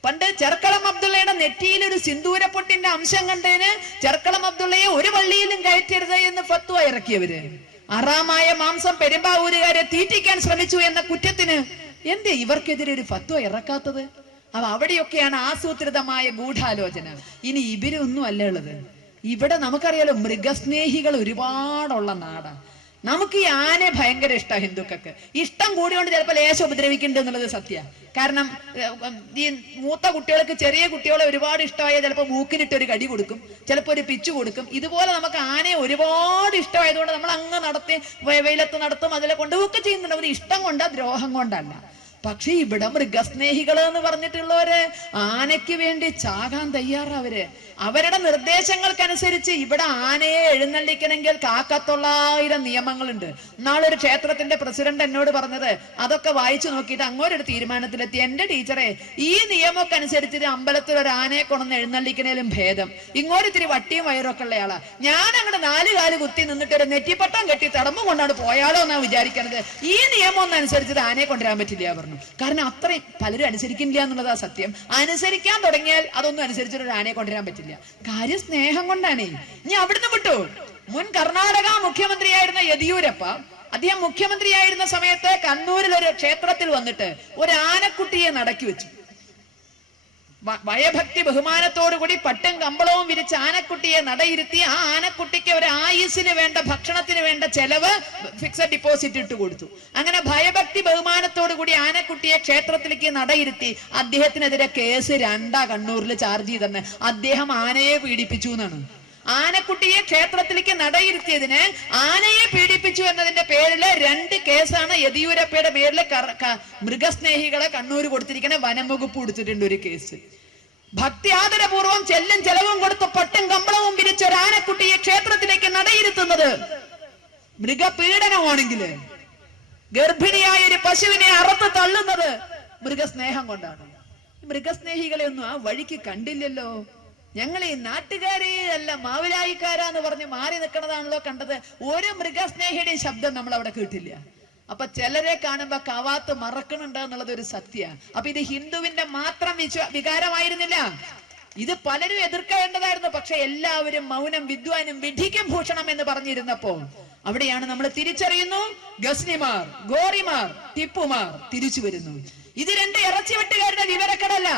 പണ്ട് ചെർക്കളം അബ്ദുള്ളയുടെ നെറ്റിയിൽ ഒരു സിന്ദൂരപ്പൊട്ടിന്റെ അംശം കണ്ടതിന് ചെർക്കളം അബ്ദുള്ളയെ ഒരു പള്ളിയിലും കയറ്റരുത് എന്ന് ഫത്വ ഇറക്കിയവര്. അറാമായ മാംസം പെരുമ്പാവൂരുകാരെ തീറ്റിക്കാൻ ശ്രമിച്ചു എന്ന കുറ്റത്തിന് എന്തേ ഇവർക്കെതിരെ ഒരു ഫത്വ ഇറക്കാത്തത്? അപ്പൊ അവിടെയൊക്കെയാണ് ആസൂത്രിതമായ ഗൂഢാലോചന. ഇനി ഇവരൊന്നും അല്ല ഉള്ളത്. ഇവിടെ നമുക്കറിയാലോ, മൃഗസ്നേഹികൾ ഒരുപാടുള്ള നാടാണ്. നമുക്ക് ഈ ആനയെ ഭയങ്കര ഇഷ്ടമാണ്. ഹിന്ദുക്കൾക്ക് ഇഷ്ടം കൂടിയോണ്ട് ചിലപ്പോൾ ലേശം ഉപദ്രവിക്കുന്നുണ്ട് എന്നുള്ളത് സത്യം. കാരണം ഈ മൂത്ത കുട്ടികൾക്ക് ചെറിയ കുട്ടികളെ ഒരുപാട് ഇഷ്ടമായ ചിലപ്പോൾ മൂക്കിനിട്ടൊരു കടി കൊടുക്കും, ചിലപ്പോൾ ഒരു പിച്ചു കൊടുക്കും. ഇതുപോലെ നമുക്ക് ആനയെ ഒരുപാട് ഇഷ്ടമായതുകൊണ്ട് നമ്മൾ അങ്ങ് നടത്തി വെയിലത്ത് നടത്തും, അതിലെ കൊണ്ടുപോക്കെ ചെയ്യുന്നുണ്ട്. ഒരു ഇഷ്ടം കൊണ്ടാ, ദ്രോഹം കൊണ്ടല്ല. പക്ഷെ ഇവിടെ മൃഗസ്നേഹികള് എന്ന് പറഞ്ഞിട്ടുള്ളവര് ആനയ്ക്ക് വേണ്ടി ചാകാൻ തയ്യാറവര്. അവരുടെ നിർദ്ദേശങ്ങൾക്കനുസരിച്ച് ഇവിടെ ആനയെ എഴുന്നള്ളിക്കണമെങ്കിൽ 900 നിയമങ്ങളുണ്ട്. നാളൊരു ക്ഷേത്രത്തിന്റെ പ്രസിഡന്റ് എന്നോട് പറഞ്ഞത് അതൊക്കെ വായിച്ചു നോക്കിയിട്ട് അങ്ങോട്ടൊരു തീരുമാനത്തിലെത്തി, എന്റെ ടീച്ചറെ ഈ നിയമമൊക്കെ അനുസരിച്ച് അമ്പലത്തിൽ ഒരു ആനയെ കൊണ്ടൊന്ന് എഴുന്നള്ളിക്കണേലും ഭേദം ഇങ്ങോട്ടിത്തിരി വട്ടിയും വയറൊക്കെ ഉള്ളയാളാ, ഞാൻ അങ്ങോട്ട് 4 കാല് കുത്തി നിന്നിട്ട് ഒരു നെറ്റിപ്പട്ടം കെട്ടി തടമ്പ് കൊണ്ടാണ് പോയാലോ എന്നാ വിചാരിക്കണത്. ഈ നിയമം ഒന്നും അനുസരിച്ച് ആനയെ കൊണ്ടുവരാൻ പറ്റില്ല പറഞ്ഞു. കാരണം അത്രയും പലരും അനുസരിക്കില്ല എന്നുള്ളതാ സത്യം. അനുസരിക്കാൻ തുടങ്ങിയാൽ അതൊന്നും അനുസരിച്ചിട്ട് ഒരു ആനയെ കൊണ്ടുവരാൻ പറ്റില്ല. കാര്യം സ്നേഹം കൊണ്ടാണ്. ഇനി അവിടുന്ന് വിട്ടു മുൻ കർണാടക മുഖ്യമന്ത്രിയായിരുന്ന യെദിയൂരപ്പ അദ്ദേഹം മുഖ്യമന്ത്രിയായിരുന്ന സമയത്ത് കണ്ണൂരിൽ ഒരു ക്ഷേത്രത്തിൽ വന്നിട്ട് ഒരു ആനക്കുട്ടിയെ നടക്കി വെച്ചു. ഭയഭക്തി ബഹുമാനത്തോടുകൂടി പട്ടും കമ്പളവും വിരിച്ച് ആനക്കുട്ടിയെ നടയിരുത്തി ആ ആനക്കുട്ടിക്ക് ഒരു ആയുസിന് വേണ്ട ഭക്ഷണത്തിന് വേണ്ട ചെലവ് ഫിക്സഡ് ഡിപ്പോസിറ്റ് ഇട്ട് കൊടുത്തു. അങ്ങനെ ഭയഭക്തി ബഹുമാനത്തോടുകൂടി ആനക്കുട്ടിയെ ക്ഷേത്രത്തിലേക്ക് നടയിരുത്തി. അദ്ദേഹത്തിനെതിരെ കേസ് 2 കണ്ണൂരിൽ ചാർജ് ചെയ്തെന്ന്. അദ്ദേഹം ആനയെ പീഡിപ്പിച്ചു എന്നാണ്. ആനക്കുട്ടിയെ ക്ഷേത്രത്തിലേക്ക് നടയിരുത്തിയതിന് ആനയെ പീഡിപ്പിച്ചു എന്നതിന്റെ പേരിൽ 2 കേസാണ് യെദിയൂരപ്പയുടെ പേരിൽ മൃഗസ്നേഹികളെ കണ്ണൂർ കൊടുത്തിരിക്കുന്ന വനംവകുപ്പ് കൊടുത്തിട്ടുണ്ട് ഒരു കേസ്. ഭക്തി ആദരപൂർവ്വം ചെല്ലും ചെലവും കൊടുത്ത് പട്ടും കമ്പളവും വിരിച്ച ഒരു ആനക്കുട്ടിയെ ക്ഷേത്രത്തിലേക്ക് നടയിരുത്തുന്നത് മൃഗപീഡനമാണെങ്കിൽ ഗർഭിണിയായ ഒരു പശുവിനെ അറുത്ത് തള്ളുന്നത് മൃഗസ്നേഹം കൊണ്ടാണ്. മൃഗസ്നേഹികളെ ഒന്നും ആ വഴിക്ക് കണ്ടില്ലല്ലോ. ഞങ്ങൾ ഈ നാട്ടുകാരെ അല്ല മാവിലായിക്കാരാന്ന് പറഞ്ഞ് മാറി നിൽക്കണതാണല്ലോ കണ്ടത്. ഒരു മൃഗസ്നേഹിയുടെയും ശബ്ദം നമ്മൾ അവിടെ കേട്ടില്ല. അപ്പൊ ചിലരെ കാണുമ്പോ കവാത്ത് മറക്കണുണ്ട് എന്നുള്ളത് ഒരു സത്യ. അപ്പൊ ഇത് ഹിന്ദുവിന്റെ മാത്രം വികാരമായിരുന്നില്ല, ഇത് പലരും എതിർക്കേണ്ടതായിരുന്നു. പക്ഷെ എല്ലാവരും മൗനം വിദ്വാനും വിധിക്കും ഭൂഷണം എന്ന് പറഞ്ഞിരുന്നപ്പോ അവിടെയാണ് നമ്മൾ തിരിച്ചറിയുന്നു, ഗസ്നിമാർ, ഗോറിമാർ, ടിപ്പുമാർ തിരിച്ചു വരുന്നു. ഇത് 2 ഇറച്ചിവെട്ടുകാരുടെ വിവരക്കടല്ല.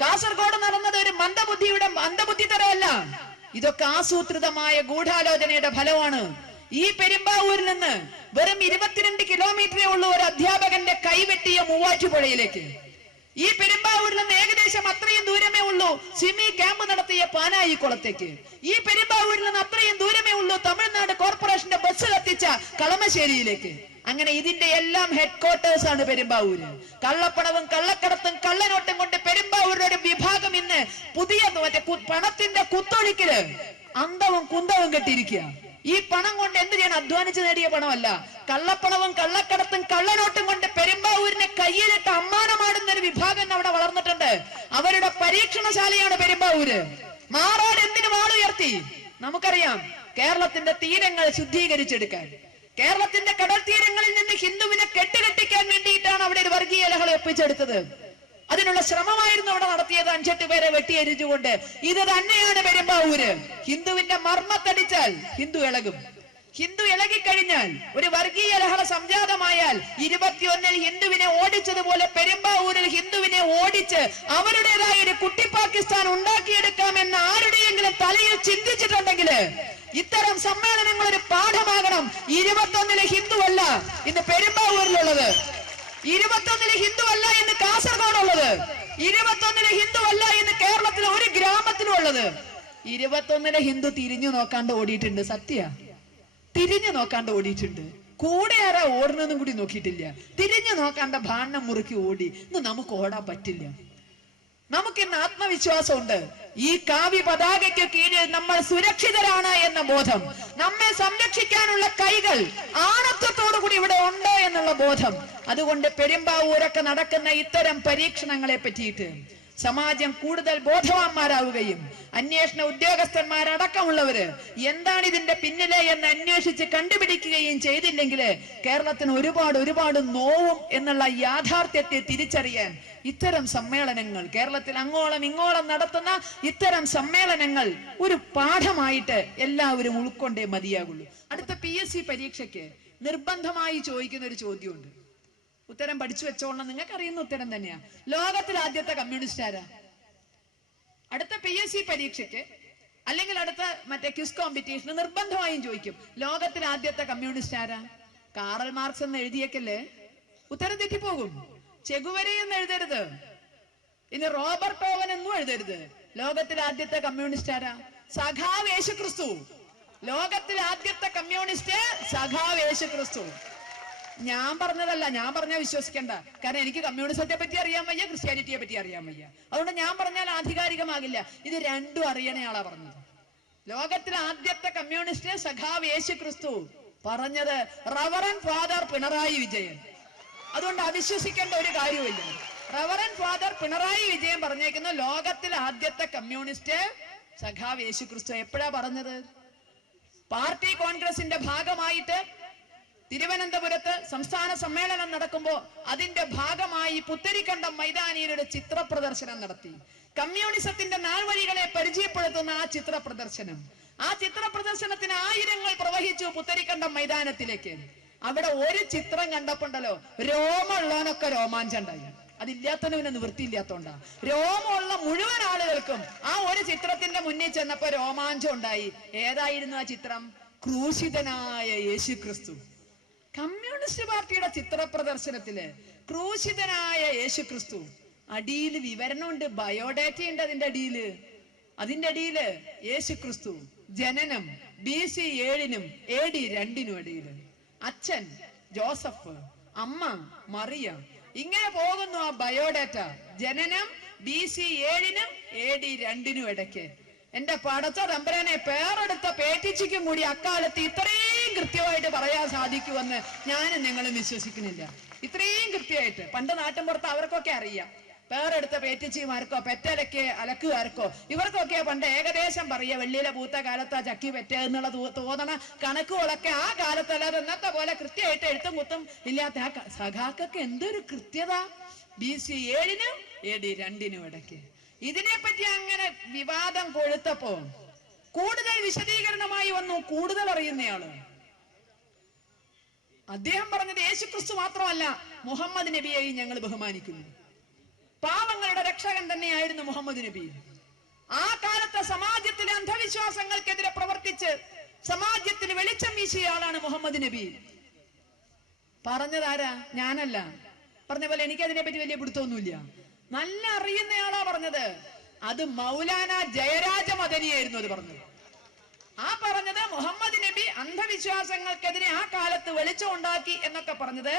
കാസർഗോഡ് നടന്നത് ഒരു മന്ദബുദ്ധിതരമല്ല. ഇതൊക്കെ ആസൂത്രിതമായ ഗൂഢാലോചനയുടെ ഫലമാണ്. ഈ പെരുമ്പാവൂരിൽ നിന്ന് വെറും 22 കിലോമീറ്ററേ ഉള്ളൂ ഒരു അധ്യാപകന്റെ കൈവെട്ടിയ മൂവാറ്റുപുഴയിലേക്ക്. ഈ പെരുമ്പാവൂരിൽ നിന്ന് ഏകദേശം അത്രയും ദൂരമേ ഉള്ളൂ സിമി ക്യാമ്പ് നടത്തിയ പാനായിക്കുളത്തേക്ക്. ഈ പെരുമ്പാവൂരിൽ നിന്ന് അത്രയും ദൂരമേ ഉള്ളൂ തമിഴ്നാട് കോർപ്പറേഷന്റെ ബസ് കത്തിച്ച കളമശ്ശേരിയിലേക്ക്. അങ്ങനെ ഇതിന്റെ എല്ലാം ഹെഡ്ക്വാർട്ടേഴ്സ് ആണ് പെരുമ്പാവൂര്. കള്ളപ്പണവും കള്ളക്കടത്തും കള്ളനോട്ടും കൊണ്ട് പെരുമ്പാവൂരിന്റെ ഒരു വിഭാഗം ഇന്ന് പുതിയ പണത്തിന്റെ കുത്തൊഴുക്കില് അന്തവും കുന്തവും കെട്ടിയിരിക്കുക. ഈ പണം കൊണ്ട് എന്ത് ചെയ്യണം? അധ്വാനിച്ച് നേടിയ പണമല്ല. കള്ളപ്പണവും കള്ളക്കടത്തും കള്ളനോട്ടും കൊണ്ട് പെരുമ്പാവൂരിനെ കയ്യിലിട്ട് അമ്മാനമാടുന്ന ഒരു വിഭാഗം അവിടെ വളർന്നിട്ടുണ്ട്. അവരുടെ പരീക്ഷണശാലയാണ് പെരുമ്പാവൂര്. മാറാട് എന്തിനു വാളുയർത്തി? നമുക്കറിയാം, കേരളത്തിന്റെ തീരങ്ങൾ ശുദ്ധീകരിച്ചെടുക്കാൻ, കേരളത്തിന്റെ കടൽ തീരങ്ങളിൽ നിന്ന് ഹിന്ദുവിനെ കെട്ടുകെട്ടിക്കാൻ വേണ്ടിയിട്ടാണ് അവിടെ ഒരു വർഗീയ ലഹള ഒപ്പിച്ചെടുത്തത്. അതിനുള്ള ശ്രമമായിരുന്നു അവിടെ നടത്തിയത്. 5-8 പേരെ വെട്ടിയെരിച്ചുകൊണ്ട്. ഇത് തന്നെയാണ് പെരുമ്പാവൂര്. ഹിന്ദുവിന്റെ മർമ്മത്തടിച്ചാൽ ഹിന്ദു ഇളകും. ഹിന്ദു ഇളകിക്കഴിഞ്ഞാൽ, ഒരു വർഗീയ ലഹള സംജാതമായാൽ 21-ൽ ഹിന്ദുവിനെ ഓടിച്ചതുപോലെ പെരുമ്പാവൂരിൽ ഹിന്ദുവിനെ ഓടിച്ച് അവരുടേതായ ഒരു കുട്ടി പാകിസ്ഥാൻ ഉണ്ടാക്കിയെടുക്കാമെന്ന് ആരുടെയെങ്കിലും തലയിൽ ചിന്തിച്ചിട്ടുണ്ടെങ്കിൽ ഇത്തരം സമ്മേളനങ്ങൾ ഒരു പാഠമാകണം. 21-ലെ ഹിന്ദു അല്ല ഇന്ന് പെരുമ്പാവൂരിലുള്ളത്, 21-ലെ ഹിന്ദു അല്ല ഇന്ന് കാസർഗോഡുള്ളത്, 21-ലെ ഹിന്ദു അല്ല ഇന്ന് കേരളത്തിലെ ഒരു ഗ്രാമത്തിലും ഉള്ളത്. 21-ലെ ഹിന്ദു തിരിഞ്ഞു നോക്കാണ്ട് ഓടിയിട്ടുണ്ട്. സത്യ, തിരിഞ്ഞു നോക്കാണ്ട് ഓടിയിട്ടുണ്ട്. കൂടെ ആരാ ഓടണമെന്നും കൂടി നോക്കിയിട്ടില്ല. തിരിഞ്ഞു നോക്കാണ്ട ഭാണ്ഡം മുറുക്കി ഓടി. ഇന്ന് നമുക്ക് ഓടാൻ പറ്റില്ല. നമുക്കിന്ന് ആത്മവിശ്വാസമുണ്ട്. ഈ കാവ്യ പതാകയ്ക്ക് കീഴിൽ നമ്മൾ സുരക്ഷിതരാണ് എന്ന ബോധം, നമ്മെ സംരക്ഷിക്കാനുള്ള കൈകൾ ആണത്വത്തോടു കൂടി ഇവിടെ ഉണ്ട് എന്നുള്ള ബോധം. അതുകൊണ്ട് പെരുമ്പാവൂരൊക്കെ നടക്കുന്ന ഇത്തരം പരീക്ഷണങ്ങളെ പറ്റിയിട്ട് സമാജം കൂടുതൽ ബോധവാന്മാരാവുകയും അന്വേഷണ ഉദ്യോഗസ്ഥന്മാരടക്കമുള്ളവര് എന്താണ് ഇതിന്റെ പിന്നിലെ എന്ന് അന്വേഷിച്ച് കണ്ടുപിടിക്കുകയും ചെയ്തില്ലെങ്കിൽ കേരളത്തിന് ഒരുപാട് നോവും എന്നുള്ള യാഥാർത്ഥ്യത്തെ തിരിച്ചറിയാൻ ഇത്തരം സമ്മേളനങ്ങൾ, കേരളത്തിൽ അങ്ങോളം ഇങ്ങോളം നടത്തുന്ന ഇത്തരം സമ്മേളനങ്ങൾ ഒരു പാഠമായിട്ട് എല്ലാവരും ഉൾക്കൊണ്ടേ മതിയാകുള്ളൂ. അടുത്ത PSC പരീക്ഷയ്ക്ക് നിർബന്ധമായി ചോദിക്കുന്ന ഒരു ചോദ്യമുണ്ട്. ഉത്തരം പഠിച്ചു വെച്ചോളണം. നിങ്ങൾക്ക് അറിയുന്ന ഉത്തരം തന്നെയാ. ലോകത്തിൽ ആദ്യത്തെ കമ്മ്യൂണിസ്റ്റ് ആരാ? അടുത്ത PSC പരീക്ഷയ്ക്ക് അല്ലെങ്കിൽ അടുത്ത മറ്റേ ക്വിസ് കോമ്പറ്റീഷന് നിർബന്ധമായും ചോദിക്കും, ലോകത്തിൽ ആദ്യത്തെ കമ്മ്യൂണിസ്റ്റ് ആരാ? കാറൽ മാർക്സ് എന്ന് എഴുതിയേക്കല്ലേ, ഉത്തരം തെറ്റിപ്പോകും. ചെഗുവരയെന്ന് എഴുതരുത്, ഇനി റോബർട്ട് ഓവൻ എന്നും എഴുതരുത്. ലോകത്തിൽ ആദ്യത്തെ കമ്മ്യൂണിസ്റ്റ് ആരാ? സഖാവ് യേശുക്രിസ്തു. ലോകത്തിൽ ആദ്യത്തെ കമ്മ്യൂണിസ്റ്റ് സഖാവ് യേശുക്രിസ്തു. ഞാൻ പറഞ്ഞതല്ല, ഞാൻ പറഞ്ഞാൽ വിശ്വസിക്കണ്ട. കാരണം എനിക്ക് കമ്മ്യൂണിസത്തെ പറ്റി അറിയാൻ വയ്യ, ക്രിസ്ത്യാനിറ്റിയെ പറ്റി അറിയാൻ വയ്യ. അതുകൊണ്ട് ഞാൻ പറഞ്ഞാൽ ആധികാരികമാകില്ല. ഇത് രണ്ടും അറിയണയാളാ പറഞ്ഞത്. ലോകത്തിലെ ആദ്യത്തെ കമ്മ്യൂണിസ്റ്റ് സഖാവ് യേശുക്രിസ്തു. പറഞ്ഞത് റവറൻ ഫാദർ പിണറായി വിജയൻ. അതുകൊണ്ട് അവിശ്വസിക്കേണ്ട ഒരു കാര്യമില്ല. റവറൻ ഫാദർ പിണറായി വിജയൻ പറഞ്ഞേക്കുന്ന ലോകത്തിലെ ആദ്യത്തെ കമ്മ്യൂണിസ്റ്റ് സഖാവ് യേശുക്രിസ്തു. എപ്പോഴാ പറഞ്ഞത്? പാർട്ടി കോൺഗ്രസിന്റെ ഭാഗമായിട്ട് തിരുവനന്തപുരത്ത് സംസ്ഥാന സമ്മേളനം നടക്കുമ്പോ അതിന്റെ ഭാഗമായി പുത്തരിക്കണ്ടം മൈതാനിയിലൊരു ചിത്ര പ്രദർശനം നടത്തി. കമ്മ്യൂണിസത്തിന്റെ നാൾവഴികളെ പരിചയപ്പെടുത്തുന്ന ആ ചിത്ര പ്രദർശനം ആ ചിത്ര പ്രദർശനത്തിന് ആയിരങ്ങൾ പ്രവഹിച്ചു പുത്തരിക്കണ്ടം മൈതാനത്തിലേക്ക്. അവിടെ ഒരു ചിത്രം കണ്ടപ്പോണ്ടല്ലോ രോമമുള്ളവനൊക്കെ രോമാഞ്ചണ്ടായി. അതില്ലാത്തവന് നിവൃത്തിയില്ലാത്തോണ്ടാ. രോമമുള്ള മുഴുവൻ ആളുകൾക്കും ആ ഒരു ചിത്രത്തിന്റെ മുന്നിൽ ചെന്നപ്പോ രോമാഞ്ചം ഉണ്ടായി. ഏതായിരുന്നു ആ ചിത്രം? ക്രൂശിതനായ യേശു ക്രിസ്തു. കമ്മ്യൂണിസ്റ്റ് പാർട്ടിയുടെ ചിത്ര പ്രദർശനത്തില് ക്രൂശിതനായ യേശു ക്രിസ്തു. അടിയിൽ വിവരണമുണ്ട്, ബയോഡാറ്റ ഉണ്ട് അതിന്റെ അടിയില് യേശു ക്രിസ്തു ജനനം BC 7 AD 2 ഇടയില്. അച്ഛൻ ജോസഫ്, അമ്മ മറിയ. ഇങ്ങനെ പോകുന്നു ആ ബയോഡാറ്റ. ജനനം BC 7 AD 2 ഇടയ്ക്ക്. എന്റെ പടച്ച തമ്പുരാനെ, പേരെടുത്ത പേറ്റിച്ചിക്കും കൂടി അക്കാലത്ത് ഇത്രയും കൃത്യമായിട്ട് പറയാൻ സാധിക്കുമെന്ന് ഞാനും നിങ്ങളും വിശ്വസിക്കുന്നില്ല. ഇത്രയും കൃത്യമായിട്ട്. പണ്ട് നാട്ടിൻപുറത്ത് അവർക്കൊക്കെ അറിയാം. പേരെടുത്ത പേറ്റിച്ചിമാർക്കോ പെറ്റലക്ക് അലക്കുകാർക്കോ ഇവർക്കൊക്കെ പണ്ട് ഏകദേശം പറയുക വെള്ളിയിലെ പൂത്ത കാലത്താ ചക്കി പെറ്റ എന്നുള്ള തോന്നണ കണക്കുകളൊക്കെ ആ കാലത്തല്ലാതെ ഇന്നത്തെ പോലെ കൃത്യമായിട്ട് എഴുത്തും കുത്തും ഇല്ലാത്ത ആ സഖാക്കൊക്കെ എന്തൊരു കൃത്യത. BC 7 AD 2 ഇടയ്ക്ക്. ഇതിനെപ്പറ്റി അങ്ങനെ വിവാദം കൊഴുത്തപ്പോ കൂടുതൽ വിശദീകരണമായി വന്നു കൂടുതൽ അറിയുന്നയാള്. അദ്ദേഹം പറഞ്ഞത് യേശുക്രിസ്തു മാത്രമല്ല, മുഹമ്മദ് നബിയെയും ഞങ്ങൾ ബഹുമാനിക്കുന്നു. പാവങ്ങളുടെ രക്ഷകൻ തന്നെയായിരുന്നു മുഹമ്മദ് നബി. ആ കാലത്തെ സമാജത്തിലെ അന്ധവിശ്വാസങ്ങൾക്കെതിരെ പ്രവർത്തിച്ച് സമാജത്തിൽ വെളിച്ചം വീശിയ ആളാണ് മുഹമ്മദ് നബി. പറഞ്ഞതാരാ? ഞാനല്ല. പറഞ്ഞ പോലെ എനിക്കതിനെ പറ്റി വലിയ പിടുത്തമൊന്നുമില്ല. നല്ല അറിയുന്നയാളാ പറഞ്ഞത്. അത് മൗലാന ജയരാജ മദനിയായിരുന്നു അത് പറഞ്ഞത്. ആ പറഞ്ഞത് മുഹമ്മദ് നബി അന്ധവിശ്വാസങ്ങൾക്കെതിരെ ആ കാലത്ത് വെളിച്ചം ഉണ്ടാക്കി എന്നൊക്കെ പറഞ്ഞത്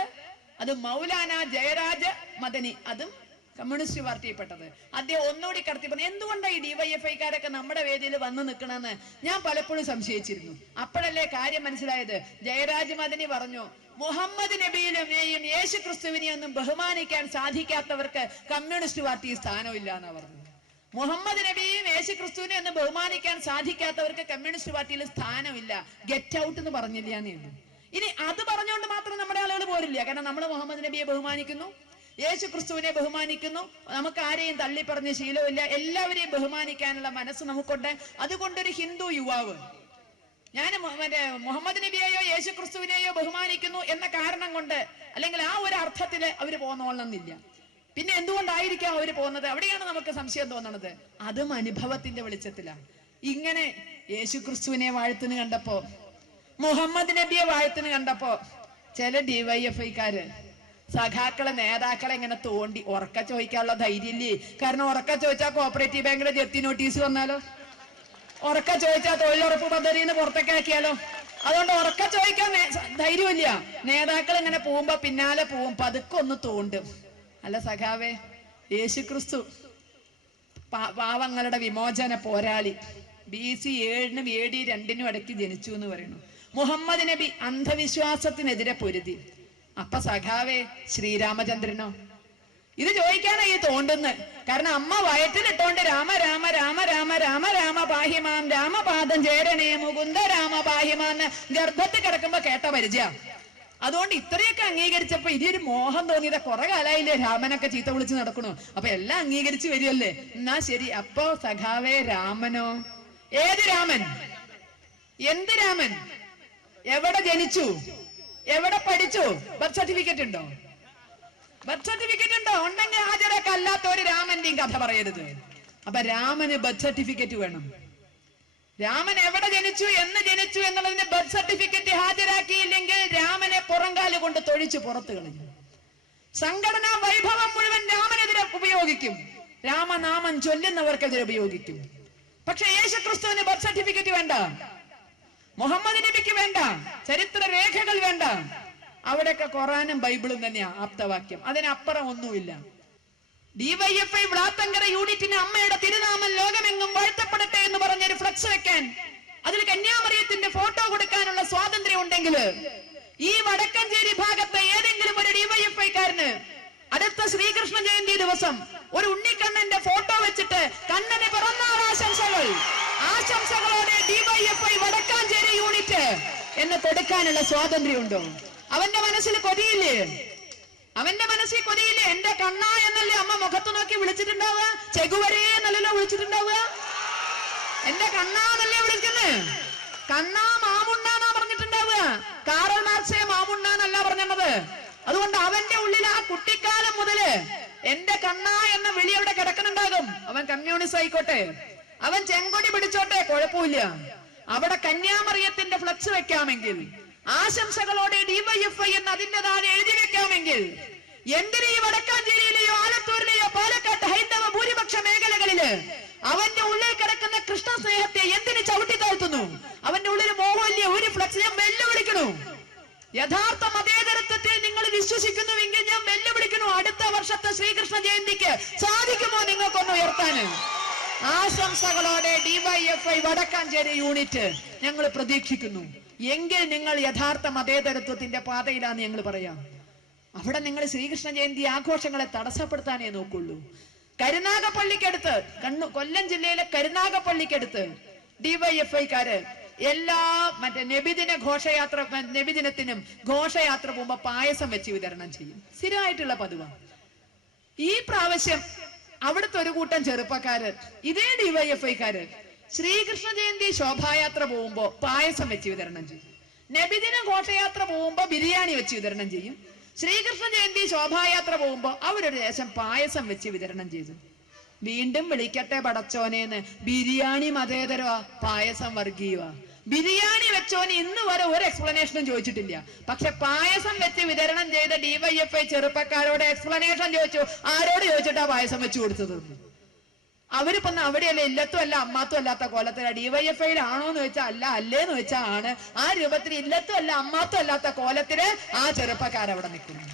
അത് മൗലാന ജയരാജ മദനി, അതും കമ്മ്യൂണിസ്റ്റ് പാർട്ടിയിൽപ്പെട്ടത്. അദ്ദേഹം ഒന്നുകൂടി കടത്തി പറഞ്ഞു, എന്തുകൊണ്ടാണ് ഈ DYFIക്കാരൊക്കെ നമ്മുടെ വേദിയിൽ വന്ന് നിൽക്കണമെന്ന് ഞാൻ പലപ്പോഴും സംശയിച്ചിരുന്നു. അപ്പോഴല്ലേ കാര്യം മനസ്സിലായത്. ജയരാജ് മദനി പറഞ്ഞു, മുഹമ്മദ് നബിയിലെയും യേശു ക്രിസ്തുവിനെയും ഒന്നും ബഹുമാനിക്കാൻ സാധിക്കാത്തവർക്ക് കമ്മ്യൂണിസ്റ്റ് പാർട്ടി സ്ഥാനമില്ല എന്നാ പറഞ്ഞത്. മുഹമ്മദ് നബിയും യേശു ക്രിസ്തുവിനെ ഒന്നും ബഹുമാനിക്കാൻ സാധിക്കാത്തവർക്ക് കമ്മ്യൂണിസ്റ്റ് പാർട്ടിയിൽ സ്ഥാനമില്ല, ഗെറ്റ് ഔട്ട് എന്ന് പറഞ്ഞില്ല എന്നേ ഉള്ളൂ. ഇനി അത് പറഞ്ഞുകൊണ്ട് മാത്രം നമ്മുടെ ആളുകൾ പോരില്ല. കാരണം നമ്മൾ മുഹമ്മദ് നബിയെ ബഹുമാനിക്കുന്നു, യേശു ക്രിസ്തുവിനെ ബഹുമാനിക്കുന്നു. നമുക്ക് ആരെയും തള്ളി പറഞ്ഞ ശീലമില്ല. എല്ലാവരെയും ബഹുമാനിക്കാനുള്ള മനസ്സ് നമുക്കുണ്ട്. അതുകൊണ്ടൊരു ഹിന്ദു യുവാവ് ഞാൻ മുഹമ്മദ് നബിയെയോ യേശു ക്രിസ്തുവിനെയോ ബഹുമാനിക്കുന്നു എന്ന കാരണം കൊണ്ട്, അല്ലെങ്കിൽ ആ ഒരു അർത്ഥത്തില് അവര് പോന്നോളണമെന്നില്ല. പിന്നെ എന്തുകൊണ്ടായിരിക്കാം അവര് പോകുന്നത്? അവിടെയാണ് നമുക്ക് സംശയം തോന്നണത്. അതും അനുഭവത്തിന്റെ വെളിച്ചത്തിലാണ്. ഇങ്ങനെ യേശു ക്രിസ്തുവിനെ വാഴ്ത്തിന് കണ്ടപ്പോ, മുഹമ്മദ് നബിയെ വാഴ്ത്തിന് കണ്ടപ്പോ ചില DYFIക്കാര് സഖാക്കളെ നേതാക്കളെ ഇങ്ങനെ തോണ്ടി ഉറക്ക ചോദിക്കാനുള്ള ധൈര്യമില്ലേ? കാരണം ഉറക്ക ചോദിച്ചാൽ കോഓപ്പറേറ്റീവ് ബാങ്കിലെ ജപ്തി നോട്ടീസ് വന്നാലോ, ഉറക്ക ചോദിച്ചാൽ തൊഴിലുറപ്പ് പദ്ധതിയിൽ നിന്ന് പുറത്തേക്ക് ആക്കിയാലോ. അതുകൊണ്ട് ഉറക്ക ചോദിക്കാൻ ധൈര്യമില്ല. നേതാക്കൾ ഇങ്ങനെ പോകുമ്പോ പിന്നാലെ പോവും, പതുക്കെ ഒന്ന് തോണ്ടും. അല്ല സഖാവേ, യേശുക്രിസ്തു പാവങ്ങളുടെ വിമോചന പോരാളി, BC 7 AD 2 ഇടയ്ക്ക് ജനിച്ചു എന്ന് പറയുന്നു. മുഹമ്മദ് നബി അന്ധവിശ്വാസത്തിനെതിരെ പൊരുതി. അപ്പൊ സഖാവേ ശ്രീരാമചന്ദ്രനോ? ഇത് ചോദിക്കാനാ ഈ തോണ്ടുന്നത്. കാരണം അമ്മ വയറ്റിലിട്ടോണ്ട് രാമ രാമ രാമ രാമ രാമ രാമ പാഹിമാം രാമപാദം ചേരണേ മുകുന്ദ രാമ പാഹിമാന്ന് ഗർഭത്തിൽ കിടക്കുമ്പോ കേട്ട പരിചയ. അതുകൊണ്ട് ഇത്രയൊക്കെ അംഗീകരിച്ചപ്പോ ഇനിയൊരു മോഹം തോന്നിയത് കുറെ കാലായില്ലേ രാമനൊക്കെ ചീത്ത വിളിച്ച് നടക്കണു. അപ്പൊ എല്ലാം അംഗീകരിച്ച് വരികയല്ലേ. എന്നാ ശരി. അപ്പോ സഖാവേ രാമനോ? ഏത് രാമൻ? എന്ത് രാമൻ? എവിടെ ജനിച്ചു? എവിടെ പഠിച്ചു? ബർത്ത് സർട്ടിഫിക്കറ്റ് ഉണ്ടോ? ബർത്ത് സർട്ടിഫിക്കറ്റ് ഉണ്ടോ? ഉണ്ടെങ്കിൽ ഹാജരൊക്കെ അല്ലാത്ത ഒരു രാമന്റെയും കഥ പറയരുത്. അപ്പൊ രാമന് ബർത്ത് സർട്ടിഫിക്കറ്റ് വേണം. രാമൻ എവിടെ ജനിച്ചു, എന്ന് ജനിച്ചു എന്നുള്ളതിന് ബർത്ത് സർട്ടിഫിക്കറ്റ് ഹാജരാക്കിയില്ലെങ്കിൽ രാമനെ പുറങ്കാല് കൊണ്ട് തൊഴിച്ച് പുറത്തു കളഞ്ഞു. സംഘടനാ വൈഭവം മുഴുവൻ രാമനെതിരെ ഉപയോഗിക്കും, രാമനാമം ചൊല്ലുന്നവർക്കെതിരെ ഉപയോഗിക്കും. പക്ഷെ യേശുക്രിസ്തുവിന് ബർത്ത് സർട്ടിഫിക്കറ്റ് വേണ്ട, മുഹമ്മദ് നബിക്ക് വേണ്ട, ചരിത്ര രേഖകൾ വേണ്ട. അവിടെയൊക്കെ ഖുറാനും ബൈബിളും തന്നെയാ ആപ്തവാക്യം, അതിനപ്പുറം ഒന്നുമില്ല. DYFI വ്ളാത്തങ്കര യൂണിറ്റിന് അമ്മയുടെ തിരുനാമം ലോകമെങ്ങും വാഴ്ത്തപ്പെടട്ടെ എന്ന് പറഞ്ഞൊരു ഫ്ലക്സ് വെക്കാൻ, അതിൽ കന്യാമറിയത്തിന്റെ ഫോട്ടോ കൊടുക്കാനുള്ള സ്വാതന്ത്ര്യം ഉണ്ടെങ്കിൽ ഈ വടക്കഞ്ചേരി ഭാഗത്തെ ഏതെങ്കിലും ഒരു DYFIക്കാരന് അടുത്ത ശ്രീകൃഷ്ണ ജയന്തി ദിവസം ഒരു ഉണ്ണിക്കണ്ണന്റെ ഫോട്ടോ വെച്ചിട്ട് കണ്ണന് പിറന്നാൾ ആശംസകളോടെ DYFI വടക്കാഞ്ചേരി യൂണിറ്റ് എന്ന് കൊടുക്കാനുള്ള സ്വാതന്ത്ര്യം ഉണ്ടോ? അവന്റെ മനസ്സിൽ കൊതിയില്ലേ? അവന്റെ മനസ്സിൽ കൊതിയില്ലേ? എന്റെ കണ്ണ എന്നല്ലേ അമ്മ മുഖത്ത് നോക്കി വിളിച്ചിട്ടുണ്ടാവുക? ചെകുവരേ എന്നല്ലല്ലോ വിളിച്ചിട്ടുണ്ടാവുക? എന്റെ കണ്ണ എന്നല്ലേ വിളിക്കുന്നത്? കണ്ണാണ്. കണ്ണാ മാമുണ്ണാന്നാ പറഞ്ഞിട്ടുണ്ടാവുക. കാറൽ മാർക്സേ മാമുണ്ണാന്നല്ല പറഞ്ഞത്. അതുകൊണ്ട് അവന്റെ ഉള്ളിൽ ആ കുട്ടിക്കാലം മുതല് എന്റെ കണ്ണാ എന്ന വിളി അവിടെ കിടക്കുന്നുണ്ടാകും. അവൻ കമ്മ്യൂണിസ്റ്റ് ആയിക്കോട്ടെ, അവൻ ചെങ്കൊടി പിടിച്ചോട്ടെ, കുഴപ്പമില്ല. അവിടെ കന്യാമറിയത്തിന്റെ ഫ്ലക്സ് വെക്കാമെങ്കിൽ, ആശംസകളോടെ DYFI എന്ന് അതിന്റെ താഴെ എഴുതി വെക്കാമെങ്കിൽ, എന്തിന് ഈ വടക്കാഞ്ചേരിയിലെയോ ആലത്തൂരിലെയോ പാലക്കാട്ട് ഹൈന്ദവ ഭൂരിപക്ഷ മേഖലകളില് അവന്റെ ഉള്ളിൽ കിടക്കുന്ന കൃഷ്ണ സ്നേഹത്തെ എന്തിന് ചവിട്ടി താഴ്ത്തുന്നു? അവന്റെ ഉള്ളിൽ മോഹമില്ല, ഒരു ഫ്ലക്സ് ഞാൻ വെല്ലുവിളിക്കണു. യഥാർത്ഥ മതേതരത്വത്തിൽ നിങ്ങൾ വിശ്വസിക്കുന്നുവെങ്കിൽ ഞാൻ വെല്ലുവിളിക്കണു. അടുത്ത വർഷത്തെ ശ്രീകൃഷ്ണ ജയന്തിക്ക് സാധിക്കുമോ നിങ്ങൾക്കൊന്ന് ഉയർത്താന്? ആശംസകളോടെ DYFI വടക്കാഞ്ചേരി യൂണിറ്റ് ഞങ്ങൾ പ്രതീക്ഷിക്കുന്നു. എങ്കിൽ നിങ്ങൾ യഥാർത്ഥ മതേതരത്വത്തിന്റെ പാതയിലാന്ന് ഞങ്ങൾ പറയാം. അവിടെ നിങ്ങൾ ശ്രീകൃഷ്ണ ജയന്തി ആഘോഷങ്ങളെ തടസ്സപ്പെടുത്താനേ നോക്കുള്ളൂ. കരുനാഗപ്പള്ളിക്കടുത്ത്, കൊല്ലം ജില്ലയിലെ കരുനാഗപ്പള്ളിക്കടുത്ത് DYFIക്കാര് എല്ലാ നബിദിനത്തിനും ഘോഷയാത്ര പോകുമ്പോ പായസം വെച്ച് വിതരണം ചെയ്യും. സ്ഥിരമായിട്ടുള്ള പതിവാണ്. ഈ പ്രാവശ്യം അവിടുത്തെ ഒരു കൂട്ടം ചെറുപ്പക്കാര്, ഇതേ DYFIക്കാര് ശ്രീകൃഷ്ണ ജയന്തി ശോഭായാത്ര പോകുമ്പോ പായസം വെച്ച് വിതരണം ചെയ്യും. നബിദിന ഘോഷയാത്ര പോകുമ്പോ ബിരിയാണി വെച്ച് വിതരണം ചെയ്യും. ശ്രീകൃഷ്ണ ജയന്തി ശോഭായാത്ര പോകുമ്പോ അവരൊരു ദേശം പായസം വെച്ച് വിതരണം ചെയ്തു. വീണ്ടും വിളിക്കട്ടെ പടച്ചോനേന്ന്. ബിരിയാണി മതേതരവാ, പായസം വർഗീയവാ. ബിരിയാണി വെച്ചോന് ഇന്ന് വരെ ഒരു എക്സ്പ്ലനേഷനും ചോദിച്ചിട്ടില്ല. പക്ഷെ പായസം വെച്ച് വിതരണം ചെയ്ത DYFI ചെറുപ്പക്കാരോട് എക്സ്പ്ലനേഷൻ ചോദിച്ചു. ആരോട് ചോദിച്ചിട്ടാ പായസം വെച്ച് കൊടുത്തത്? അവരിപ്പോ അവിടെയല്ല, ഇല്ലത്തും അല്ല അമ്മാത്തും അല്ലാത്ത കോലത്തില. DYFIയിലാണോ എന്ന് വെച്ചാൽ അല്ല, അല്ലേന്ന് വെച്ചാൽ ആണ്. ആ രൂപത്തിൽ ഇല്ലത്തും അല്ല അമ്മാത്തും അല്ലാത്ത കോലത്തില് ആ ചെറുപ്പക്കാരവിടെ നിൽക്കുന്നു.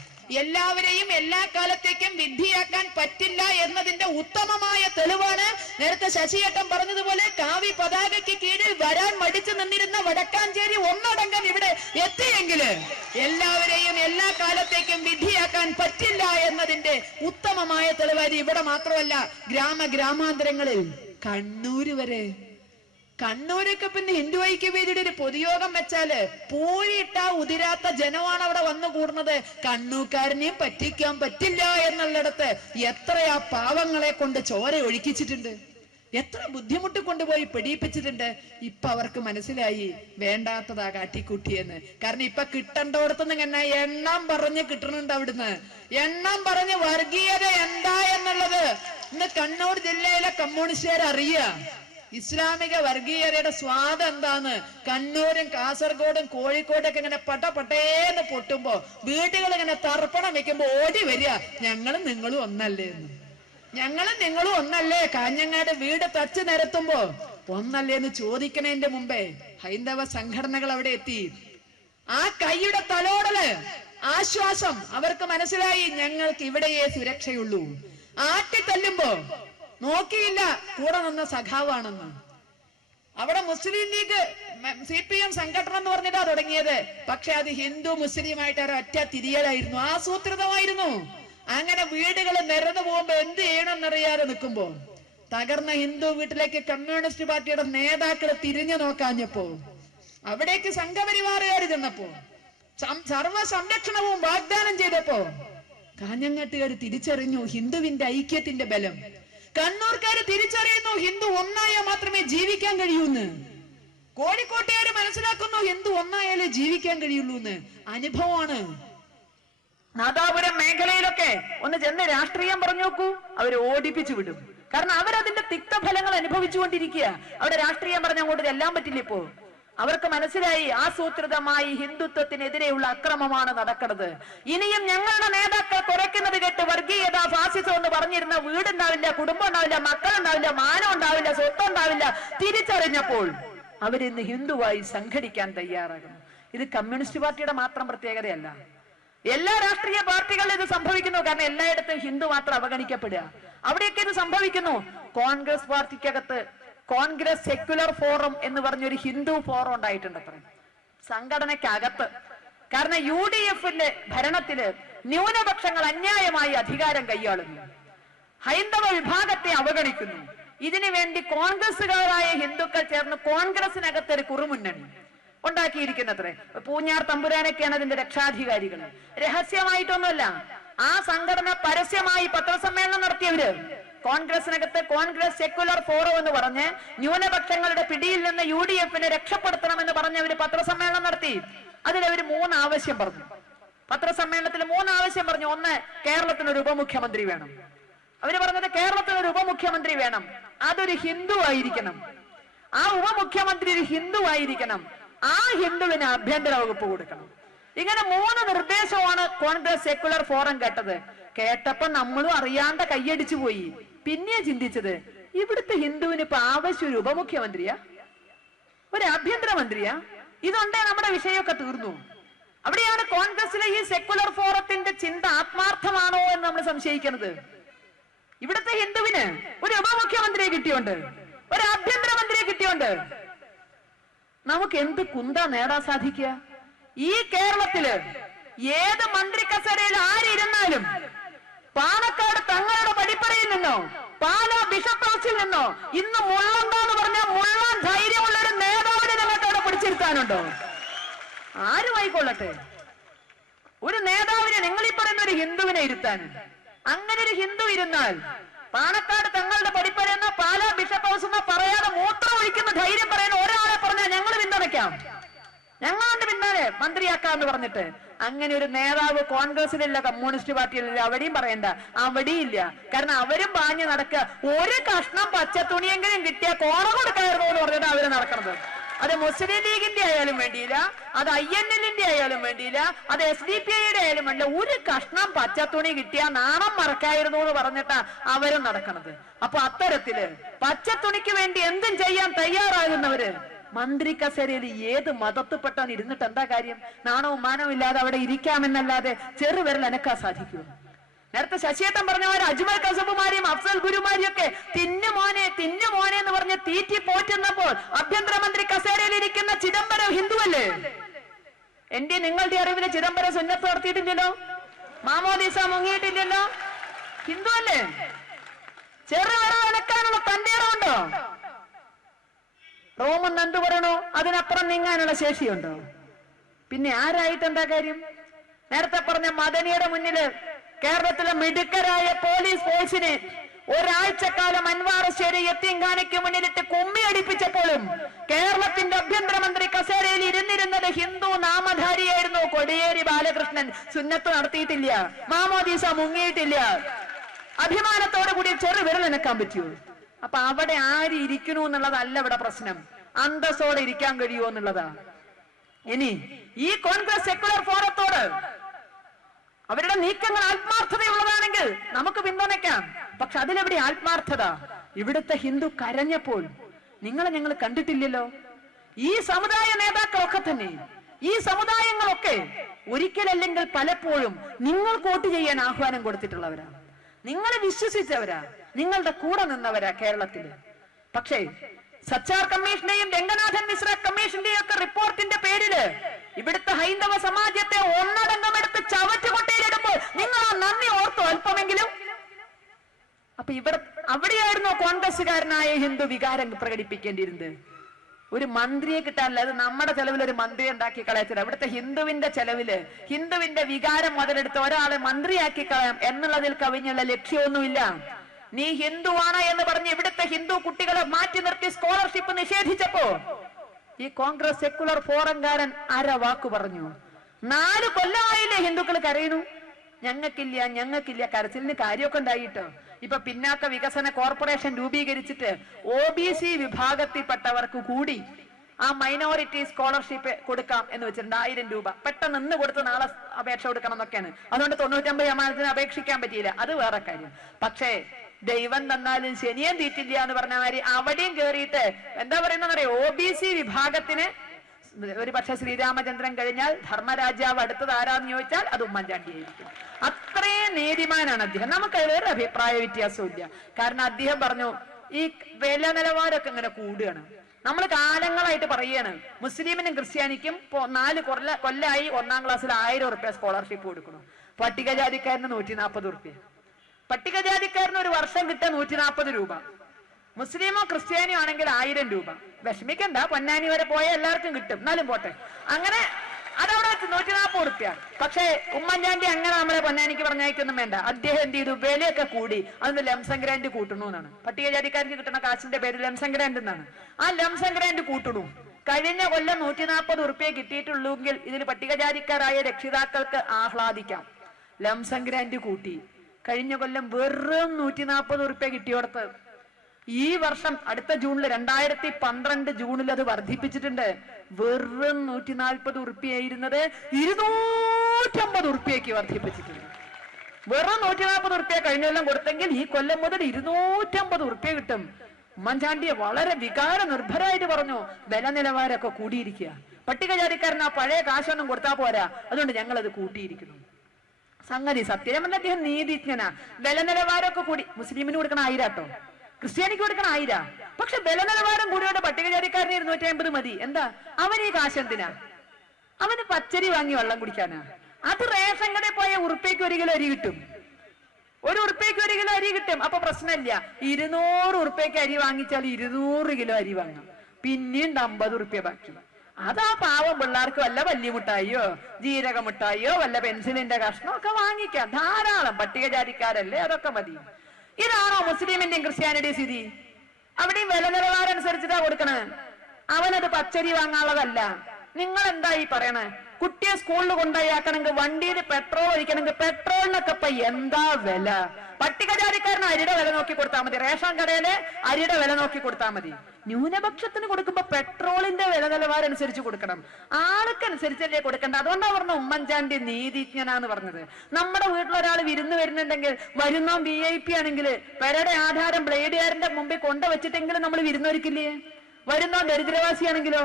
എല്ലാവരെയും എല്ലാ കാലത്തേക്കും വിഡ്ഢിയാക്കാൻ പറ്റില്ല എന്നതിന്റെ ഉത്തമമായ തെളിവാണ് നേരത്തെ ശശിയേട്ടൻ പറഞ്ഞതുപോലെ കാവി പതാകയ്ക്ക് കീഴിൽ വരാൻ മടിച്ചു നിന്നിരുന്ന വടക്കാഞ്ചേരി ഒന്നടങ്കം ഇവിടെ എത്തിയെങ്കില് എല്ലാവരെയും എല്ലാ കാലത്തേക്കും വിഡ്ഢിയാക്കാൻ പറ്റില്ല എന്നതിന്റെ ഉത്തമമായ തെളിവാണ്. ഇവിടെ മാത്രമല്ല, ഗ്രാമാന്തരങ്ങളിൽ കണ്ണൂര് വരെ. കണ്ണൂരൊക്കെ പിന്നെ ഹിന്ദു ഐക്യവേദിയുടെ ഒരു പൊതുയോഗം വെച്ചാല് പൂഴിയിട്ട ഉതിരാത്ത ജനമാണ് അവിടെ വന്നു കൂടുന്നത്. കണ്ണൂക്കാരനെയും പറ്റിക്കാൻ പറ്റില്ല എന്നുള്ളിടത്ത് എത്രയാ പാവങ്ങളെ കൊണ്ട് ചോര ഒഴുക്കിച്ചിട്ടുണ്ട്, എത്ര ബുദ്ധിമുട്ട് കൊണ്ടുപോയി പിടിപ്പിച്ചിട്ടുണ്ട്. ഇപ്പൊ അവർക്ക് മനസ്സിലായി വേണ്ടാത്തതാ കാട്ടിക്കൂട്ടിയെന്ന്. കാരണം ഇപ്പൊ കിട്ടണ്ടോടത്തുനിന്ന് ഇങ്ങനെ എണ്ണം പറഞ്ഞ് കിട്ടുന്നുണ്ട്. അവിടുന്ന് എണ്ണം പറഞ്ഞ് വർഗീയത എന്താ എന്നുള്ളത് ഇന്ന് കണ്ണൂർ ജില്ലയിലെ കമ്മ്യൂണിസ്റ്റുകാർ അറിയുക. ഇസ്ലാമിക വർഗീയതയുടെ സ്വാദം എന്താന്ന് കണ്ണൂരും കാസർഗോഡും കോഴിക്കോടൊക്കെ ഇങ്ങനെ പട്ടേന്ന് പൊട്ടുമ്പോ വീടുകൾ ഇങ്ങനെ തർപ്പണം വെക്കുമ്പോ ഓടി വരിക, ഞങ്ങളും നിങ്ങളും ഒന്നല്ലേ എന്ന്. ഞങ്ങളും നിങ്ങളും ഒന്നല്ലേ? കാഞ്ഞങ്ങാട് വീട് തച്ച് നിരത്തുമ്പോ ഒന്നല്ലേ എന്ന് ചോദിക്കണതിന്റെ മുമ്പേ ഹൈന്ദവ സംഘടനകൾ അവിടെ എത്തി. ആ കൈയുടെ തലോടല്, ആശ്വാസം അവർക്ക് മനസ്സിലായി. ഞങ്ങൾക്ക് ഇവിടെയേ സുരക്ഷയുള്ളൂ. ആട്ടിത്തല്ലുമ്പോ നോക്കിയില്ല കൂടെ നിന്ന സഖാവാണെന്ന്. അവിടെ മുസ്ലിം ലീഗ് CPM സംഘടന എന്ന് പറഞ്ഞിട്ടാ തുടങ്ങിയത്. പക്ഷെ അത് ഹിന്ദു മുസ്ലിമായിട്ട് ഒരൊറ്റ തിരിയലായിരുന്നു, ആസൂത്രിതമായിരുന്നു. അങ്ങനെ വീടുകൾ നിരന്നു പോകുമ്പോ എന്ത് ചെയ്യണമെന്നറിയാതെ നിൽക്കുമ്പോ തകർന്ന ഹിന്ദു വീട്ടിലേക്ക് കമ്മ്യൂണിസ്റ്റ് പാർട്ടിയുടെ നേതാക്കൾ തിരിഞ്ഞു നോക്കാഞ്ഞപ്പോ, അവിടേക്ക് സംഘപരിവാറുകാർ ചെന്നപ്പോ, സർവ സംരക്ഷണവും വാഗ്ദാനം ചെയ്തപ്പോ കാഞ്ഞങ്ങാട്ടുകാർ തിരിച്ചറിഞ്ഞു ഹിന്ദുവിന്റെ ഐക്യത്തിന്റെ ബലം. കണ്ണൂർക്കാര് തിരിച്ചറിയുന്നു ഹിന്ദു ഒന്നായാൽ മാത്രമേ ജീവിക്കാൻ കഴിയൂന്ന്. കോഴിക്കോട്ടുകാര് മനസ്സിലാക്കുന്നു ഹിന്ദു ഒന്നായാലേ ജീവിക്കാൻ കഴിയുള്ളൂ എന്ന്. അനുഭവമാണ്. നാദാപുരം മേഖലയിലൊക്കെ ഒന്ന് ചെന്ന് രാഷ്ട്രീയം പറഞ്ഞു നോക്കൂ, അവര് ഓടിപ്പിച്ചു വിടും. കാരണം അവരതിന്റെ തിക്തഫലങ്ങൾ അനുഭവിച്ചുകൊണ്ടിരിക്കുക. അവിടെ രാഷ്ട്രീയം പറഞ്ഞ അങ്ങോട്ട് ചെല്ലാൻ പറ്റില്ല. ഇപ്പോ അവർക്ക് മനസ്സിലായി ആസൂത്രിതമായി ഹിന്ദുത്വത്തിനെതിരെയുള്ള അക്രമമാണ് നടക്കുന്നത്. ഇനിയും ഞങ്ങളുടെ നേതാക്കൾ കുറയ്ക്കുന്നത് കേട്ട് വർഗീയത, ഫാസിസം എന്ന് പറഞ്ഞിരുന്ന വീടുണ്ടാവില്ല, കുടുംബം ഉണ്ടാവില്ല, മക്കളുണ്ടാവില്ല, മാനം ഉണ്ടാവില്ല, സ്വത്ത് ഉണ്ടാവില്ല. തിരിച്ചറിഞ്ഞപ്പോൾ അവരിന്ന് ഹിന്ദുവായി സംഘടിക്കാൻ തയ്യാറാകുന്നു. ഇത് കമ്മ്യൂണിസ്റ്റ് പാർട്ടിയുടെ മാത്രം പ്രത്യേകതയല്ല, എല്ലാ രാഷ്ട്രീയ പാർട്ടികളിലും ഇത് സംഭവിക്കുന്നു. കാരണം എല്ലായിടത്തും ഹിന്ദു മാത്രം അവഗണിക്കപ്പെടുക. അവിടെയൊക്കെ ഇത് സംഭവിക്കുന്നു. കോൺഗ്രസ് പാർട്ടിക്കകത്ത് കോൺഗ്രസ് സെക്യുലർ ഫോറം എന്ന് പറഞ്ഞൊരു ഹിന്ദു ഫോറം ഉണ്ടായിട്ടുണ്ട് അത്ര സംഘടനയ്ക്കകത്ത്. കാരണം UDFന്റെ ഭരണത്തില് ന്യൂനപക്ഷങ്ങൾ അന്യായമായി അധികാരം കൈയാളുന്നു, ഹൈന്ദവ വിഭാഗത്തെ അവഗണിക്കുന്നു. ഇതിനു വേണ്ടി കോൺഗ്രസുകാരായ ഹിന്ദുക്കൾ ചേർന്ന് കോൺഗ്രസിനകത്ത് ഒരു കുറുമുന്നണി ഉണ്ടാക്കിയിരിക്കുന്നത്രേ. പൂഞ്ഞാർ തമ്പുരാനൊക്കെയാണ് അതിന്റെ രക്ഷാധികാരികൾ. രഹസ്യമായിട്ടൊന്നുമല്ല, ആ സംഘടന പരസ്യമായി പത്രസമ്മേളനം നടത്തിയവര് കോൺഗ്രസിനകത്ത് കോൺഗ്രസ് സെക്യുലർ ഫോറം എന്ന് പറഞ്ഞ് ന്യൂനപക്ഷങ്ങളുടെ പിടിയിൽ നിന്ന് UDF-നെ രക്ഷപ്പെടുത്തണമെന്ന് പറഞ്ഞ് അവര് പത്രസമ്മേളനം നടത്തി. അതിലവര് 3 ആവശ്യം പറഞ്ഞു. പത്രസമ്മേളനത്തിൽ 3 ആവശ്യം പറഞ്ഞു. ഒന്ന്, കേരളത്തിനൊരു ഉപമുഖ്യമന്ത്രി വേണം. അവര് പറഞ്ഞത് കേരളത്തിനൊരു ഉപമുഖ്യമന്ത്രി വേണം, അതൊരു ഹിന്ദു ആയിരിക്കണം. ആ ഉപമുഖ്യമന്ത്രി ഒരു ഹിന്ദു ആയിരിക്കണം. ആ ഹിന്ദുവിന് ആഭ്യന്തര വകുപ്പ് കൊടുക്കണം. ഇങ്ങനെ 3 നിർദ്ദേശമാണ് കോൺഗ്രസ് സെക്യുലർ ഫോറം കേട്ടത്. കേട്ടപ്പോ നമ്മളും അറിയാണ്ട കൈയടിച്ചു പോയി. പിന്നെ ചിന്തിച്ചത്, ഇവിടുത്തെ ഹിന്ദുവിന് ഇപ്പൊ ആവശ്യം ഒരു ഉപമുഖ്യമന്ത്രിയാ, ഒരു ആഭ്യന്തരമന്ത്രിയാ? ഇതുണ്ടേ നമ്മുടെ വിഷയമൊക്കെ തീർന്നു. അവിടെയാണ് കോൺഗ്രസിലെ ഈ സെക്യുലർ ഫോറത്തിന്റെ ചിന്ത ആത്മാർത്ഥമാണോ എന്ന് നമ്മൾ സംശയിക്കുന്നത്. ഇവിടുത്തെ ഹിന്ദുവിന് ഒരു ഉപമുഖ്യമന്ത്രിയെ കിട്ടിയോണ്ട്, ഒരു ആഭ്യന്തരമന്ത്രിയെ കിട്ടിയോണ്ട് നമുക്ക് എന്ത് കുന്താ നേടാൻ സാധിക്കുക? ഈ കേരളത്തില് ഏത് മന്ത്രി കസേരയിൽ ആരിരുന്നാലും പാലക്കാട് തങ്ങളുടെ പടിപ്പറയിൽ നിന്നോ പാലാ ബിഷപ്പ് ഹൗസിൽ നിന്നോ ഇന്ന് മുള്ളണ്ടെന്ന് പറഞ്ഞാൽ മുള്ളാൻ ധൈര്യമുള്ള ഒരു നേതാവിനെ നിങ്ങൾക്ക് അവിടെ പിടിച്ചിരുത്താനുണ്ടോ? ആരുമായിക്കൊള്ളട്ടെ, ഒരു നേതാവിനെ, നിങ്ങൾ ഈ പറയുന്ന ഒരു ഹിന്ദുവിനെ ഇരുത്താൻ, അങ്ങനെ ഒരു ഹിന്ദു ഇരുന്നാൽ പാലക്കാട് തങ്ങളുടെ പടിപ്പറയെന്നോ പാലാ ബിഷപ്പ് ഹൗസ് എന്നോ പറയാതെ മൂത്രം ഒഴിക്കുന്ന ധൈര്യം പറയുന്ന ഒരാളെ പറഞ്ഞാൽ ഞങ്ങൾ പിന്തുണയ്ക്കാം, ഞങ്ങളുടെ പിന്നാലെ മന്ത്രിയാക്കാന്ന് പറഞ്ഞിട്ട് അങ്ങനെ ഒരു നേതാവ് കോൺഗ്രസിലില്ല, കമ്മ്യൂണിസ്റ്റ് പാർട്ടിയിലില്ല, അവിടെയും പറയണ്ട, അവിടെയും ഇല്ല. കാരണം അവരും പാഞ്ഞു നടക്കുക. ഒരു കഷ്ണം പച്ച തുണിയെങ്കിലും കിട്ടിയ കോറ കൊടുക്കായിരുന്നു എന്ന് പറഞ്ഞിട്ട് അവര് നടക്കുന്നത്. അത് മുസ്ലിം ലീഗിന്റെ ആയാലും വേണ്ടിയില്ല, അത് INL-ന്റെ ആയാലും വേണ്ടിയില്ല, അത് SDPI-യുടെ ആയാലും വേണ്ടില്ല. ഒരു കഷ്ണം പച്ചത്തുണി കിട്ടിയ നാണം മറക്കായിരുന്നു എന്ന് പറഞ്ഞിട്ടാ അവരും നടക്കണത്. അപ്പൊ അത്തരത്തില് പച്ചത്തുണിക്ക് വേണ്ടി എന്തും ചെയ്യാൻ തയ്യാറാകുന്നവര് മന്ത്രി കസേരയിൽ ഏത് മതത്തിൽപ്പെട്ടാൻ ഇരുന്നിട്ട് എന്താ കാര്യം? നാണവും മാനവും ഇല്ലാതെ അവിടെ ഇരിക്കാമെന്നല്ലാതെ ചെറുവിരൽ അനക്കാൻ സാധിക്കൂ? നേരത്തെ ശശിയേട്ടൻ പറഞ്ഞവര് അജ്മൽ കസബുമാരെയും അഫ്സൽ ഗുരുമാരെയും ഒക്കെ തിന്നു മോനെ എന്ന് പറഞ്ഞ് തീറ്റി പോറ്റുന്നപ്പോൾ ആഭ്യന്തരമന്ത്രി കസേരയിൽ ഇരിക്കുന്ന ചിദംബരം ഹിന്ദുവല്ലേ? എന്റെ നിങ്ങളുടെ അറിവില് ചിദംബരം സുന്നത്ത് നടത്തിയിട്ടില്ലല്ലോ, മാമോദീസ മുങ്ങിയിട്ടില്ലല്ലോ, ഹിന്ദു അല്ലേ? ചെറുവിരൽ അനക്കാനുള്ള തന്റെ ഇടമുണ്ടോ? റോമെന്ന് എന്ത് പറയണോ അതിനപ്പുറം നീങ്ങാനുള്ള ശേഷിയുണ്ടോ? പിന്നെ ആരായിട്ട് എന്താ കാര്യം? നേരത്തെ പറഞ്ഞ മദനിയുടെ മുന്നില് കേരളത്തിലെ മിടുക്കരായ പോലീസ് ഫോഴ്സിനെ ഒരാഴ്ചക്കാലം അൻവാറശ്ശേരി യത്തീംഖാനയ്ക്ക് മുന്നിലിട്ട് കുമ്മി അടിപ്പിച്ചപ്പോഴും കേരളത്തിന്റെ ആഭ്യന്തരമന്ത്രി കസേരയിൽ ഇരുന്നിരുന്നത് ഹിന്ദു നാമധാരിയായിരുന്നു കോടിയേരി ബാലകൃഷ്ണൻ. സുന്നത്ത് നടത്തിയിട്ടില്ല, മാമോദീസ മുങ്ങിയിട്ടില്ല. അഭിമാനത്തോടു കൂടി ചെറുവിരൽ അനക്കാൻ പറ്റുമോ? അപ്പൊ അവിടെ ആര് ഇരിക്കണു എന്നുള്ളതല്ല ഇവിടെ പ്രശ്നം, അന്തസ്സോടെ ഇരിക്കാൻ കഴിയുമോ എന്നുള്ളതാ. ഇനി ഈ കോൺഗ്രസ് സെക്യുലർ ഫോറത്തോട് അവരുടെ നീക്കങ്ങൾ ആത്മാർത്ഥതയുള്ളതാണെങ്കിൽ നമുക്ക് പിന്തുണയ്ക്കാം. പക്ഷെ അതിലെവിടെ ആത്മാർത്ഥത? ഇവിടുത്തെ ഹിന്ദു കരഞ്ഞപ്പോൾ ഞങ്ങൾ കണ്ടിട്ടില്ലല്ലോ. ഈ സമുദായ നേതാക്കളൊക്കെ തന്നെ, ഈ സമുദായങ്ങളൊക്കെ ഒരിക്കലല്ലെങ്കിൽ പലപ്പോഴും നിങ്ങൾ വോട്ട് ചെയ്യാൻ ആഹ്വാനം കൊടുത്തിട്ടുള്ളവരാ, നിങ്ങളെ വിശ്വസിച്ചവരാ, നിങ്ങളുടെ കൂടെ നിന്നവരാ കേരളത്തില്. പക്ഷേ സച്ചാർ കമ്മീഷന്റെയും രംഗനാഥൻ മിശ്ര കമ്മീഷന്റെയും ഒക്കെ റിപ്പോർട്ടിന്റെ പേരില് ഇവിടുത്തെ ഹൈന്ദവ സമാജത്തെ ഒന്നടങ്കമെടുത്ത് ചവറ്റുകൊട്ടയിലിടുമ്പോൾ നിങ്ങൾ ആ നന്ദി ഓർത്തു അല്പമെങ്കിലും? അപ്പൊ അവിടെയായിരുന്നു കോൺഗ്രസുകാരനായ ഹിന്ദു വികാരം പ്രകടിപ്പിക്കേണ്ടിയിരുന്നത്. ഒരു മന്ത്രിയെ കിട്ടാനില്ല, അത് നമ്മുടെ ചെലവിൽ ഒരു മന്ത്രി ഉണ്ടാക്കി കളയത്തില്ല. ഇവിടുത്തെ ഹിന്ദുവിന്റെ ചെലവില് ഹിന്ദുവിന്റെ വികാരം മുതലെടുത്ത് ഒരാളെ മന്ത്രിയാക്കി കളയാം എന്നുള്ളതിൽ കവിഞ്ഞുള്ള ലക്ഷ്യമൊന്നുമില്ല. നീ ഹിന്ദുവാണ് എന്ന് പറഞ്ഞ് ഇവിടുത്തെ ഹിന്ദു കുട്ടികളെ മാറ്റി നിർത്തി സ്കോളർഷിപ്പ് നിഷേധിച്ചപ്പോ ഈ കോൺഗ്രസ് സെക്യുലർ ഫോറംകാരൻ വാക്ക് പറഞ്ഞു. 4 കൊല്ലമായില്ലേ ഹിന്ദുക്കൾ കരയുന്നു, ഞങ്ങൾക്കില്ല. കരച്ചിലിന് കാര്യമൊക്കെ ഉണ്ടായിട്ടോ. ഇപ്പൊ പിന്നാക്ക വികസന കോർപ്പറേഷൻ രൂപീകരിച്ചിട്ട് OBC വിഭാഗത്തിൽപ്പെട്ടവർക്ക് കൂടി ആ മൈനോറിറ്റി സ്കോളർഷിപ്പ് കൊടുക്കാം എന്ന് വെച്ചിട്ടുണ്ട്. 1000 രൂപ പെട്ടെന്ന് ഇന്ന് കൊടുത്ത് നാളെ അപേക്ഷ കൊടുക്കണം എന്നൊക്കെയാണ്. അതുകൊണ്ട് 99% അപേക്ഷിക്കാൻ പറ്റിയില്ല, അത് വേറെ കാര്യം. പക്ഷേ ദൈവം തന്നാലും ശനിയും തീറ്റില്ല എന്ന് പറഞ്ഞ മാതിരി അവിടെയും കേറിയിട്ട് എന്താ പറയുന്നറിയോ? OBC വിഭാഗത്തിന് ഒരു പക്ഷെ ശ്രീരാമചന്ദ്രൻ കഴിഞ്ഞാൽ ധർമ്മരാജാവ് അടുത്തത് ആരാന്ന് ചോദിച്ചാൽ അത് ഉമ്മൻചാണ്ടി ആയിരിക്കും. അത്രയും നീതിമാനാണ് അദ്ദേഹം. നമുക്ക് വേറെ അഭിപ്രായ വ്യത്യാസവും ഇല്ല. കാരണം അദ്ദേഹം പറഞ്ഞു ഈ വില നിലവാരമൊക്കെ ഇങ്ങനെ കൂടുകയാണ്. നമ്മൾ കാലങ്ങളായിട്ട് പറയാണ് മുസ്ലിമിനും ക്രിസ്ത്യാനിക്കും 4 കൊല്ലായി 1ാം ക്ലാസ്സിൽ 1000 റുപ്യ സ്കോളർഷിപ്പ് കൊടുക്കണം. പട്ടികജാതിക്കാരന് 140 റുപ്യ. പട്ടികജാതിക്കാരന് ഒരു വർഷം കിട്ടാൻ 140 രൂപ. മുസ്ലിമോ ക്രിസ്ത്യാനിയോ ആണെങ്കിൽ 1000 രൂപ. വിഷമിക്കണ്ട, പൊന്നാനി വരെ പോയ എല്ലാവർക്കും കിട്ടും, എന്നാലും പോട്ടെ. അങ്ങനെ അതവിടെ വെച്ച് 140 റുപ്യ. പക്ഷേ ഉമ്മൻചാണ്ടി അങ്ങനെ നമ്മളെ പൊന്നാനിക്ക് പറഞ്ഞയക്കൊന്നും വേണ്ട. അദ്ദേഹം എന്ത് ചെയ്തു, വിലയൊക്കെ കൂടി. അതൊന്ന് ലംസം ഗ്രാൻഡ് കൂട്ടണു എന്നാണ്. പട്ടികജാതിക്കാർക്ക് കിട്ടുന്ന കാശിന്റെ പേര് ലംസം ഗ്രാൻഡ് എന്നാണ്. ആ ലംസം ഗ്രാൻഡ് കൂട്ടണു. കഴിഞ്ഞ കൊല്ലം 140 റുപ്യ കിട്ടിയിട്ടുള്ളൂങ്കിൽ ഇതിൽ പട്ടികജാതിക്കാരായ രക്ഷിതാക്കൾക്ക് ആഹ്ലാദിക്കാം. ലംസം ഗ്രാൻഡ് കൂട്ടി. കഴിഞ്ഞ കൊല്ലം വെറും 140 റുപ്യ കിട്ടിയോടത്ത് ഈ വർഷം അടുത്ത ജൂണിൽ 2012 ജൂണിൽ അത് വർദ്ധിപ്പിച്ചിട്ടുണ്ട്. വെറും 140 റുപ്യായിരുന്നത് 250 റുപ്യക്ക് വർദ്ധിപ്പിച്ചിട്ടുണ്ട്. വെറും 140 റുപ്യ കഴിഞ്ഞ കൊല്ലം കൊടുത്തെങ്കിൽ ഈ കൊല്ലം മുതൽ 250 റുപ്യ കിട്ടും. ഉമ്മൻചാണ്ടിയെ വളരെ വികാര നിർഭരായിട്ട് പറഞ്ഞു, വില നിലവാരമൊക്കെ കൂടിയിരിക്കുക, പട്ടികജാതിക്കാരൻ ആ പഴയ കാശൊന്നും കൊടുത്താൽ പോരാ, അതുകൊണ്ട് ഞങ്ങൾ അത് കൂട്ടിയിരിക്കുന്നു. സംഗതി സത്യം. അദ്ദേഹം നീതിജ്ഞനാ. വില നിലവാരമൊക്കെ കൂടി. മുസ്ലിമിന് കൊടുക്കണ 1000 കേട്ടോ, ക്രിസ്ത്യാനിക്ക് കൊടുക്കണ 1000. പക്ഷെ വില നിലവാരം കൂടിയോണ്ട് പട്ടികജാതിക്കാരന് 250 മതി. എന്താ അവന് ഈ കാശ് എന്തിനാ? അവന് പച്ചരി വാങ്ങി വെള്ളം കുടിക്കാനാ. അത് റേഷൻ കടയിൽ പോയ ഉറുപ്പ്യക്ക് 1 കിലോ അരി കിട്ടും. 1 ഉറുപ്പ്യക്ക് 1 കിലോ അരി കിട്ടും. അപ്പൊ പ്രശ്നമില്ല. 200 ഉറുപ്പ്യക്ക് അരി വാങ്ങിച്ചാൽ 200 കിലോ അരി വാങ്ങാം. പിന്നെയും 50 ഉറുപ്പ്യ ബാക്കി. അതാ പാവം പിള്ളേർക്ക് വല്ല വല്യ മുട്ടായിയോ ജീരക മുട്ടായിയോ വല്ല പെൻസിലിന്റെ കഷ്ണോ ഒക്കെ വാങ്ങിക്കാം. ധാരാളം. പട്ടികജാതിക്കാരല്ലേ, അതൊക്കെ മതി. ഇതാണോ മുസ്ലിമിന്റെയും ക്രിസ്ത്യാനിയുടെയും സ്ഥിതി? അവിടെയും വില നിലവാരം അനുസരിച്ചിട്ടാ കൊടുക്കണേ. അവനത് പച്ചരി വാങ്ങാനുള്ളതല്ല. നിങ്ങൾ എന്താ ഈ പറയണേ? കുട്ടിയെ സ്കൂളിൽ കൊണ്ടുപോയാക്കണമെങ്കിൽ വണ്ടിയിൽ പെട്രോൾ ഒഴിക്കണമെങ്കിൽ പെട്രോളിനൊക്കെ ഇപ്പൊ എന്താ വില? പട്ടികജാതിക്കാരന് അരിയുടെ വില നോക്കി കൊടുത്താൽ മതി. റേഷൻ കടയില് അരിയുടെ വില നോക്കി കൊടുത്താൽ മതി. ന്യൂനപക്ഷത്തിന് കൊടുക്കുമ്പോ പെട്രോളിന്റെ വില നിലവാരം അനുസരിച്ച് കൊടുക്കണം. ആൾക്കനുസരിച്ചല്ലേ കൊടുക്കണ്ട. അതുകൊണ്ടാണ് പറഞ്ഞ ഉമ്മൻചാണ്ടി നീതിജ്ഞനാന്ന് പറഞ്ഞത്. നമ്മുടെ വീട്ടിലൊരാൾ വിരുന്ന് വരുന്നുണ്ടെങ്കിൽ, വരുന്നോ VIP ആണെങ്കിൽ പെരയുടെ ആധാരം ബ്ലേഡുകാരന്റെ മുമ്പിൽ കൊണ്ടുവച്ചിട്ടെങ്കിലും നമ്മൾ വിരുന്നൊരുക്കില്ലേ? വരുന്നോ ദരിദ്രവാസിയാണെങ്കിലോ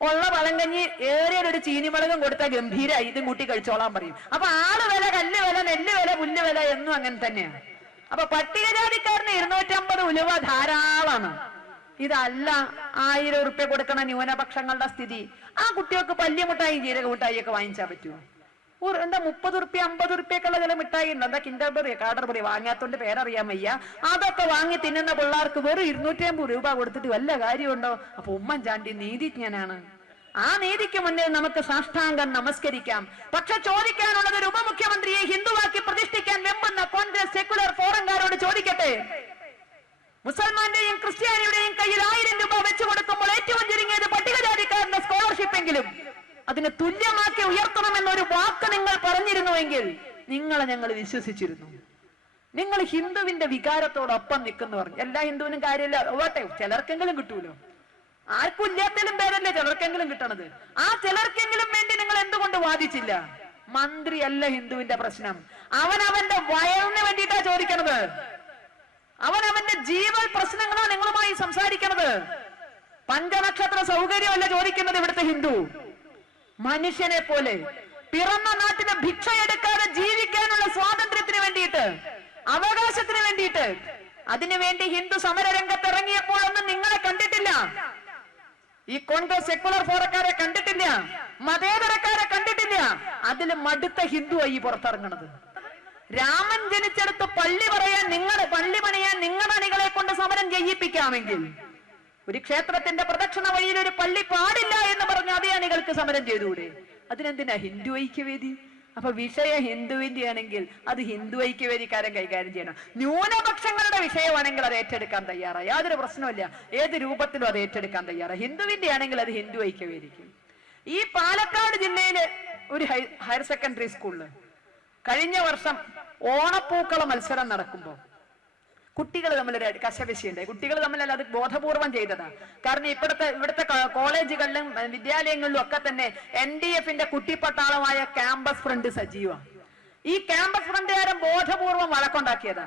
ഉള്ള വളങ്കഞ്ഞി ഏറിയൊരു ചീനിമുളകും കൊടുത്താൽ ഗംഭീരായി ഇതും കൂട്ടി കഴിച്ചോളാൻ പറയും. അപ്പൊ ആള് വില, കല്ല് വില, നെല്ല് വില, പുല്ല് വില എന്നും അങ്ങനെ തന്നെയാണ്. അപ്പൊ പട്ടികജാതിക്കാരന് 250 ഉലുവ ധാരാളമാണ്. ഇതല്ല 1000 ഉറുപ്പ്യ കൊടുക്കണ ന്യൂനപക്ഷങ്ങളുടെ സ്ഥിതി. ആ കുട്ടികൾക്ക് പല്ലിയ മുട്ടായി ജീരക മുട്ടായി ഒക്കെ വാങ്ങിച്ചാൽ പറ്റുമോ? എന്താ 30 ഉറുപ്പ്യ 50 ഉറുപ്പ്യക്കുള്ള ചില മിഠായി ഉണ്ട്. എന്താ കിൻഡർബറി, കാഡർബറി വാങ്ങാത്തോണ്ട് പേരറിയാൻ വയ്യ. അതൊക്കെ വാങ്ങി തിന്നുന്ന പിള്ളേർക്ക് വെറും 250 രൂപ കൊടുത്തിട്ട് വല്ല കാര്യമുണ്ടോ? അപ്പൊ ഉമ്മൻചാണ്ടി നീതിജ്ഞനാണ്. ആ നീതിക്ക് മുന്നിൽ നമുക്ക് സാഷ്ടാംഗം നമസ്കരിക്കാം. പക്ഷെ ചോദിക്കാനുള്ളത്, ഒരു ഉപമുഖ്യമന്ത്രിയെ ഹിന്ദുവാക്കി പ്രതിഷ്ഠിക്കാൻ വെമ്പുന്ന കോൺഗ്രസ് സെക്കുലർ ഫോറംകാരോട് ചോദിക്കട്ടെ, മുസൽമാന്റെയും ക്രിസ്ത്യാനിയുടെയും കയ്യിൽ 1000 രൂപ വെച്ചു കൊടുക്കുമ്പോൾ ഏറ്റവും ചുരുങ്ങിയത് പട്ടികജാതിക്കാരന്റെ സ്കോളർഷിപ്പ് എങ്കിലും അതിന് തുല്യമാക്കി ഉയർത്തണമെന്നൊരു വാക്ക് നിങ്ങൾ പറഞ്ഞിരുന്നുവെങ്കിൽ നിങ്ങളെ ഞങ്ങൾ വിശ്വസിച്ചിരുന്നു. നിങ്ങൾ ഹിന്ദുവിന്റെ വികാരത്തോടൊപ്പം നിൽക്കുന്നു പറഞ്ഞു. എല്ലാ ഹിന്ദുവിനും കാര്യമില്ല, ഓട്ടെ, ചിലർക്കെങ്കിലും കിട്ടൂലോ. ആർക്കും ഇല്ലാത്തതിലും പേരല്ലേ ചിലർക്കെങ്കിലും കിട്ടണത്. ആ ചിലർക്കെങ്കിലും വേണ്ടി നിങ്ങൾ എന്തുകൊണ്ട് വാദിച്ചില്ല? മന്ത്രിയല്ല ഹിന്ദുവിന്റെ പ്രശ്നം. അവനവന്റെ വയറിന് വേണ്ടിയിട്ടാ ചോദിക്കണത്. അവനവന്റെ ജീവൽ പ്രശ്നങ്ങളാ നിങ്ങളുമായി സംസാരിക്കണത്. പഞ്ചനക്ഷത്ര സൗകര്യമല്ല ചോദിക്കുന്നത് ഇവിടുത്തെ ഹിന്ദു. മനുഷ്യനെ പോലെ പിറന്ന നാട്ടിലെ ഭിക്ഷയെടുക്കാതെ ജീവിക്കാനുള്ള സ്വാതന്ത്ര്യത്തിന് വേണ്ടിയിട്ട്, അവകാശത്തിന് വേണ്ടിയിട്ട്, അതിനുവേണ്ടി ഹിന്ദു സമര രംഗത്ത് ഇറങ്ങിയപ്പോഴൊന്നും നിങ്ങളെ കണ്ടിട്ടില്ല. ഈ കോൺഗ്രസ് സെക്കുലർ ഫോറക്കാരെ കണ്ടിട്ടില്ല, മതേതരക്കാരെ കണ്ടിട്ടില്ല. അതിൽ മടുത്ത ഹിന്ദുവായി പുറത്തിറങ്ങണത്. രാമൻ ജനിച്ചെടുത്ത് പള്ളി പണിയാൻ നിങ്ങളുടെ അണികളെ കൊണ്ട് സമരം ചെയ്യിപ്പിക്കാമെങ്കിൽ, ഒരു ക്ഷേത്രത്തിന്റെ പ്രദക്ഷിണ വഴിയിൽ ഒരു പള്ളി പാടില്ല എന്ന് പറഞ്ഞ അതേ അണികൾക്ക് സമരം ചെയ്തുകൂടെ? അതിനെന്തിനാ ഹിന്ദു ഐക്യവേദി? അപ്പൊ വിഷയ ഹിന്ദുവിന്റെ ആണെങ്കിൽ അത് ഹിന്ദു ഐക്യവേദിക്കാരൻ കൈകാര്യം ചെയ്യണം. ന്യൂനപക്ഷങ്ങളുടെ വിഷയമാണെങ്കിൽ അത് ഏറ്റെടുക്കാൻ തയ്യാറാണ്, യാതൊരു പ്രശ്നമില്ല. ഏത് രൂപത്തിലും അത് ഏറ്റെടുക്കാൻ തയ്യാറാണ്. ഹിന്ദുവിന്റെ ആണെങ്കിൽ അത് ഹിന്ദു ഐക്യവേദിക്കും. ഈ പാലക്കാട് ജില്ലയിലെ ഒരു ഹയർ സെക്കൻഡറി സ്കൂളില് കഴിഞ്ഞ വർഷം ഓണപ്പൂക്കള മത്സരം നടക്കുമ്പോ കുട്ടികൾ തമ്മിലൊരു കശപിശയുണ്ടായി. കുട്ടികൾ തമ്മിലല്ല, അത് ബോധപൂർവം ചെയ്തതാ. കാരണം ഇവിടുത്തെ കോളേജുകളിലും വിദ്യാലയങ്ങളിലും ഒക്കെ തന്നെ NDF-ന്റെ കുട്ടിപ്പട്ടാളമായ ക്യാമ്പസ് ഫ്രണ്ട് സജീവമാണ്. ഈ ക്യാമ്പസ് ഫ്രണ്ടുകാരൻ ബോധപൂർവം വഴക്കുണ്ടാക്കിയതാ.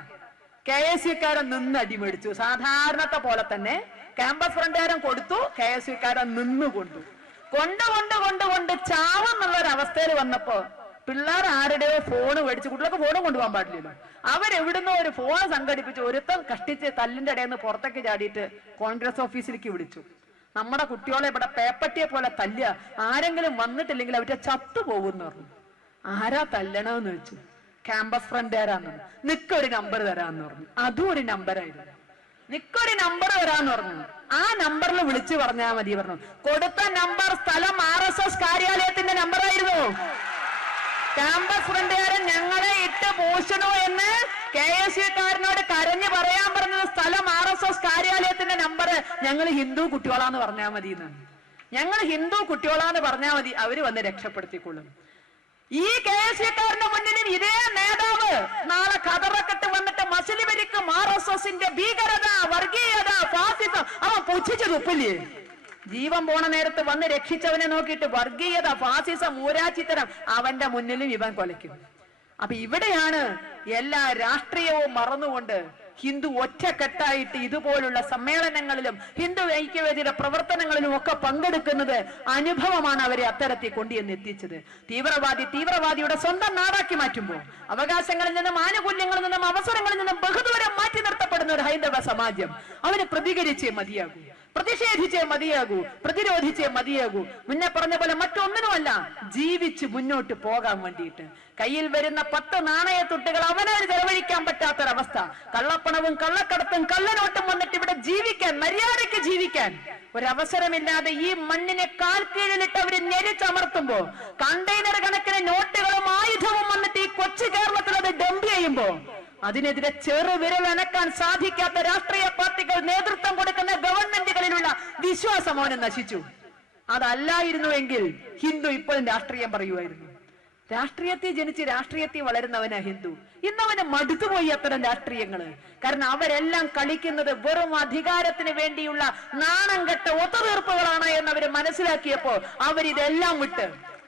KSUക്കാരൻ നിന്ന് അടിമേടിച്ചു. സാധാരണത്തെ പോലെ തന്നെ ക്യാമ്പസ് ഫ്രണ്ടുകാരൻ കൊടുത്തു, KSUക്കാരൻ നിന്നുകൊണ്ടു കൊണ്ട് ചാവെന്നുള്ളൊരവസ്ഥയിൽ വന്നപ്പോ പിള്ളേർ ആരുടെയോ ഫോണ് മേടിച്ച്, കുട്ടികൾക്ക് ഫോണും കൊണ്ടുപോകാൻ പാടില്ലല്ലോ, അവരെവിടുന്നോ ഒരു ഫോൺ സംഘടിപ്പിച്ച് ഒരുത്തം കഷ്ടിച്ച് തല്ലിന്റെ ഇടയിൽ നിന്ന് പുറത്തേക്ക് ചാടിയിട്ട് കോൺഗ്രസ് ഓഫീസിലേക്ക് വിളിച്ചു. നമ്മുടെ കുട്ടികളെ ഇവിടെ പേപ്പട്ടിയെ പോലെ തല്ലുക, ആരെങ്കിലും വന്നിട്ടില്ലെങ്കിൽ അവരുടെ ചത്തുപോകുമെന്ന് പറഞ്ഞു. ആരാ തല്ലണമെന്ന് വെച്ചു. ക്യാമ്പസ് ഫ്രണ്ടുകാരാന്ന് പറഞ്ഞു. നിക്കൊരു നമ്പർ തരാന്ന് പറഞ്ഞു. അതും ഒരു നമ്പറായിരുന്നു. നിക്കൊരു നമ്പർ തരാന്ന് പറഞ്ഞു. ആ നമ്പറിൽ വിളിച്ചു പറഞ്ഞാൽ മതി പറഞ്ഞു. കൊടുത്ത നമ്പർ സ്ഥലം RSS കാര്യാലയത്തിന്റെ നമ്പറായിരുന്നു. ക്യാമ്പസ് ഫ്രണ്ടുകാരൻ ഞങ്ങളെ ഇട്ട് പൂശണോ എന്ന് KSUക്കാരനോട് കരഞ്ഞു പറയാൻ പറഞ്ഞത് സ്ഥലം RSS കാര്യാലയത്തിന്റെ നമ്പർ ഞങ്ങൾ ഹിന്ദു കുട്ടികളാന്ന് പറഞ്ഞാൽ മതി എന്നാണ്. ഞങ്ങൾ ഹിന്ദു കുട്ടികളാന്ന് പറഞ്ഞാൽ മതി, അവര് വന്ന് രക്ഷപ്പെടുത്തിക്കൊള്ളും. ഈ KSUക്കാരന്റെ മുന്നിലും ഇതേ നേതാവ് നാളെ ഖദറൊക്കെ വന്നിട്ട് മസിലി ഭരിക്കും RSSന്റെ ഭീകരത, വർഗീയത, ഫാസിസം അവൻ പുച്ഛിച്ചു തുപ്പില്ലേ. ജീവൻ പോണ നേരത്ത് വന്ന് രക്ഷിച്ചവനെ നോക്കിയിട്ട് വർഗീയത, ഫാസിസം, മൂരാച്ചിത്തരം അവന്റെ മുന്നിലും ഇവൻ കൊലയ്ക്കും. അപ്പൊ ഇവിടെയാണ് എല്ലാ രാഷ്ട്രീയവും മറന്നുകൊണ്ട് ഹിന്ദു ഒറ്റക്കെട്ടായിട്ട് ഇതുപോലുള്ള സമ്മേളനങ്ങളിലും ഹിന്ദു ഐക്യവേദിയുടെ പ്രവർത്തനങ്ങളിലും ഒക്കെ പങ്കെടുക്കുന്നത്. അനുഭവമാണ് അവരെ അത്തരത്തിൽ കൊണ്ടുവന്ന് എത്തിച്ചത്. തീവ്രവാദിയുടെ സ്വന്തം നാടാക്കി മാറ്റുമ്പോൾ അവകാശങ്ങളിൽ നിന്നും ആനുകൂല്യങ്ങളിൽ നിന്നും അവസരങ്ങളിൽ നിന്നും ബഹുദൂരം മാറ്റി നിർത്തപ്പെടുന്ന ഒരു ഹൈന്ദവ സമാജം അവന് പ്രതികരിച്ചേ മതിയാകൂ, പ്രതിഷേധിച്ചേ മതിയാകൂ, പ്രതിരോധിച്ചേ മതിയാകൂ. മുന്നേ പറഞ്ഞ പോലെ മറ്റൊന്നിനുമല്ല, ജീവിച്ച് മുന്നോട്ട് പോകാൻ വേണ്ടിയിട്ട്. കയ്യിൽ വരുന്ന 10 നാണയത്തുട്ടുകൾ അവനവന് ചെലവഴിക്കാൻ പറ്റാത്തൊരവസ്ഥ, കള്ളപ്പണവും കള്ളക്കടത്തും കള്ളനോട്ടും വന്നിട്ട് ഇവിടെ ജീവിക്കാൻ, മര്യാദയ്ക്ക് ജീവിക്കാൻ ഒരവസരമില്ലാതെ ഈ മണ്ണിനെ കാൽ കീഴിലിട്ട് അവര് ഞെരിച്ചമർത്തുമ്പോ, കണ്ടെയ്നർ കണക്കിന് നോട്ടുകളും ആയുധവും വന്നിട്ട് ഈ കൊച്ചു കേരളത്തിൽ അത് ഡംപ് ചെയ്യുമ്പോ അതിനെതിരെ ചെറുവിരൽ അനക്കാൻ സാധിക്കാത്ത രാഷ്ട്രീയ പാർട്ടികൾ നേതൃത്വം കൊടുക്കുന്ന ഗവൺമെന്റുകളിലുള്ള വിശ്വാസം അവന് നശിച്ചു. അതല്ലായിരുന്നുവെങ്കിൽ ഹിന്ദു ഇപ്പോഴും രാഷ്ട്രീയം പറയുമായിരുന്നു. രാഷ്ട്രീയത്തിൽ ജനിച്ച് രാഷ്ട്രീയത്തിൽ വളരുന്നവനാ ഹിന്ദു. ഇന്നവന് മടുത്തുപോയി അത്തരം രാഷ്ട്രീയങ്ങള്. കാരണം അവരെല്ലാം കളിക്കുന്നത് വെറും അധികാരത്തിന് വേണ്ടിയുള്ള നാണം കെട്ട ഒത്തുതീർപ്പുകളാണ് എന്നവര് മനസ്സിലാക്കിയപ്പോ അവരിതെല്ലാം വിട്ട്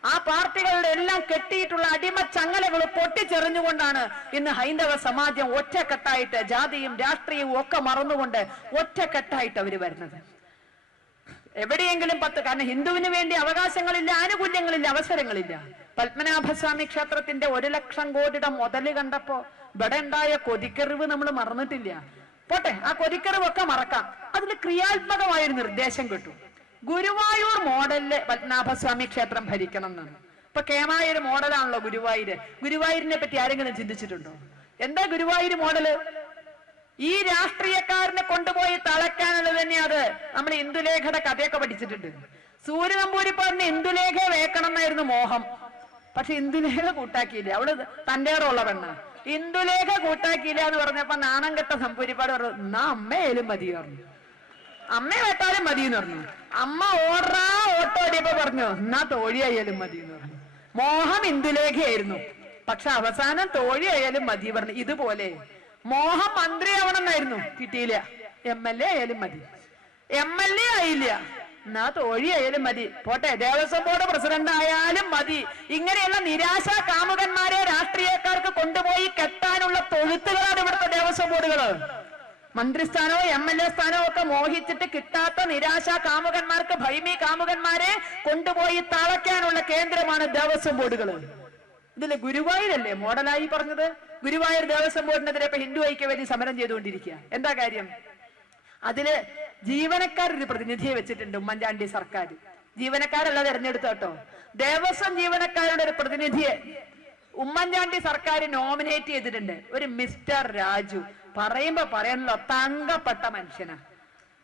ആ പാർട്ടികളുടെ എല്ലാം കെട്ടിയിട്ടുള്ള അടിമ ചങ്ങലകൾ പൊട്ടിച്ചെറിഞ്ഞുകൊണ്ടാണ് ഇന്ന് ഹൈന്ദവ സമാജം ഒറ്റക്കെട്ടായിട്ട് ജാതിയും രാഷ്ട്രീയവും ഒക്കെ മറന്നുകൊണ്ട് ഒറ്റക്കെട്ടായിട്ട് അവര് വരുന്നത്. എവിടെയെങ്കിലും കാരണം ഹിന്ദുവിന് വേണ്ടി അവകാശങ്ങളില്ല, ആനുകൂല്യങ്ങളില്ല, അവസരങ്ങളില്ല. പത്മനാഭസ്വാമി ക്ഷേത്രത്തിന്റെ 1 ലക്ഷം കോടിയുടെ മുതല് കണ്ടപ്പോ ഇവിടെ ഉണ്ടായ കൊതിക്കെറിവ് നമ്മൾ മറന്നിട്ടില്ല. പോട്ടെ, ആ കൊതിക്കെറിവൊക്കെ മറക്കാം. അതിൽ ക്രിയാത്മകമായൊരു നിർദ്ദേശം കിട്ടും. ഗുരുവായൂർ മോഡലില് പത്മനാഭസ്വാമി ക്ഷേത്രം ഭരിക്കണം എന്നാണ്. ഇപ്പൊ കേമായൊരു മോഡലാണല്ലോ ഗുരുവായൂര്. ഗുരുവായൂരിനെ പറ്റി ആരെങ്കിലും ചിന്തിച്ചിട്ടുണ്ടോ? എന്താ ഗുരുവായൂര് മോഡല്? ഈ രാഷ്ട്രീയക്കാരനെ കൊണ്ടുപോയി തളയ്ക്കാനുള്ളത് തന്നെയാണ്. നമ്മൾ ഇന്ദുലേഖയുടെ കഥയൊക്കെ പഠിച്ചിട്ടുണ്ട്. സൂര്യനമ്പൂരിപ്പാടിന് ഇന്ദുലേഖ വേക്കണം എന്നായിരുന്നു മോഹം. പക്ഷെ ഇന്ദുലേഖ കൂട്ടാക്കിയില്ല. അവള് തന്റെ ഉള്ള പെണ്ണ. ഇന്ദുലേഖ കൂട്ടാക്കിയില്ല എന്ന് പറഞ്ഞപ്പോ നാണം കെട്ട നമ്പൂരിപ്പാട് പറഞ്ഞു, എന്നാ അമ്മയായാലും മതി പറഞ്ഞു. അമ്മ വെട്ടാലും മതി എന്ന് പറഞ്ഞു. അമ്മ ഓട്ടോ ഓടിയപ്പോ പറഞ്ഞു, എന്നാ തോഴിയായാലും മതി എന്ന് പറഞ്ഞു. മോഹം ഇന്ദുലേഖയായിരുന്നു. പക്ഷെ അവസാനം തോഴിയായാലും മതി പറഞ്ഞു. ഇതുപോലെ മോഹം മന്ത്രിയാവണം എന്നായിരുന്നു, കിട്ടിയില്ല. MLA ആയാലും മതി. MLA ആയില്ല, എന്നാ തോഴിയായാലും മതി. പോട്ടെ, ദേവസ്വം ബോർഡ് പ്രസിഡന്റ് ആയാലും മതി. ഇങ്ങനെയുള്ള നിരാശ കാമുകന്മാരെ രാഷ്ട്രീയക്കാർക്ക് കൊണ്ടുപോയി കെട്ടാനുള്ള തൊഴുത്തുകളാണ് ഇവിടുത്തെ ദേവസ്വം ബോർഡുകള്. മന്ത്രിസ്ഥാനോ MLA സ്ഥാനോ ഒക്കെ മോഹിച്ചിട്ട് കിട്ടാത്ത നിരാശ കാമുകന്മാർക്ക്, ഭൈമി കാമുകന്മാരെ കൊണ്ടുപോയി തളയ്ക്കാനുള്ള കേന്ദ്രമാണ് ദേവസ്വം ബോർഡുകള്. ഇതില് ഗുരുവായൂരല്ലേ മോഡലായി പറഞ്ഞത്? ഗുരുവായൂർ ദേവസ്വം ബോർഡിനെതിരെ ഇപ്പൊ ഹിന്ദു ഐക്യവേദി സമരം ചെയ്തുകൊണ്ടിരിക്കുക. എന്താ കാര്യം? അതില് ജീവനക്കാരൊരു പ്രതിനിധിയെ വെച്ചിട്ടുണ്ട് ഉമ്മൻചാണ്ടി സർക്കാർ. ജീവനക്കാരല്ല തെരഞ്ഞെടുത്ത കേട്ടോ, ദേവസ്വം ജീവനക്കാരുടെ ഒരു പ്രതിനിധിയെ ഉമ്മൻചാണ്ടി സർക്കാർ നോമിനേറ്റ് ചെയ്തിട്ടുണ്ട്. ഒരു മിസ്റ്റർ രാജു. പറയുമ്പോ പറയാനല്ലോ, തങ്കപ്പെട്ട മനുഷ്യനാ.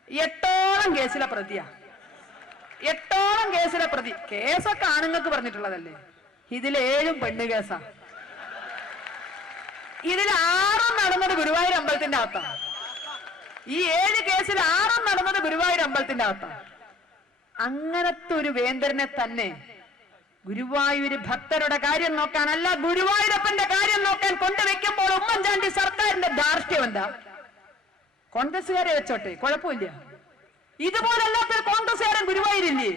8ഓളം കേസിലെ പ്രതിയാ. 8ഓളം കേസിലെ പ്രതി. കേസൊക്കെ ആണുങ്ങൾക്ക് പറഞ്ഞിട്ടുള്ളതല്ലേ, ഇതിൽ 7 പെണ്ണ് കേസാ. ഇതിൽ 6 നടന്നത് ഗുരുവായൂർ അമ്പലത്തിന്റെ അകത്താണ്. ഈ 7 കേസിൽ 6 നടന്നത് ഗുരുവായൂർ അമ്പലത്തിന്റെ അകത്താണ്. അങ്ങനത്തെ ഒരു വേന്ദ്രനെ തന്നെ ഗുരുവായൂര് ഭക്തരുടെ കാര്യം നോക്കാനല്ല, ഗുരുവായൂരപ്പന്റെ കാര്യം നോക്കാൻ കൊണ്ടുവെക്കുമ്പോൾ ഉമ്മൻചാണ്ടി സർക്കാരിന്റെ ധാർഷ്ട്യം എന്താ? കോൺഗ്രസ്സുകാരെ വെച്ചോട്ടെ, കുഴപ്പമില്ല. ഇതുപോലല്ലാത്തൊരു കോൺഗ്രസ്സുകാരൻ ഗുരുവായൂരില്ലേ?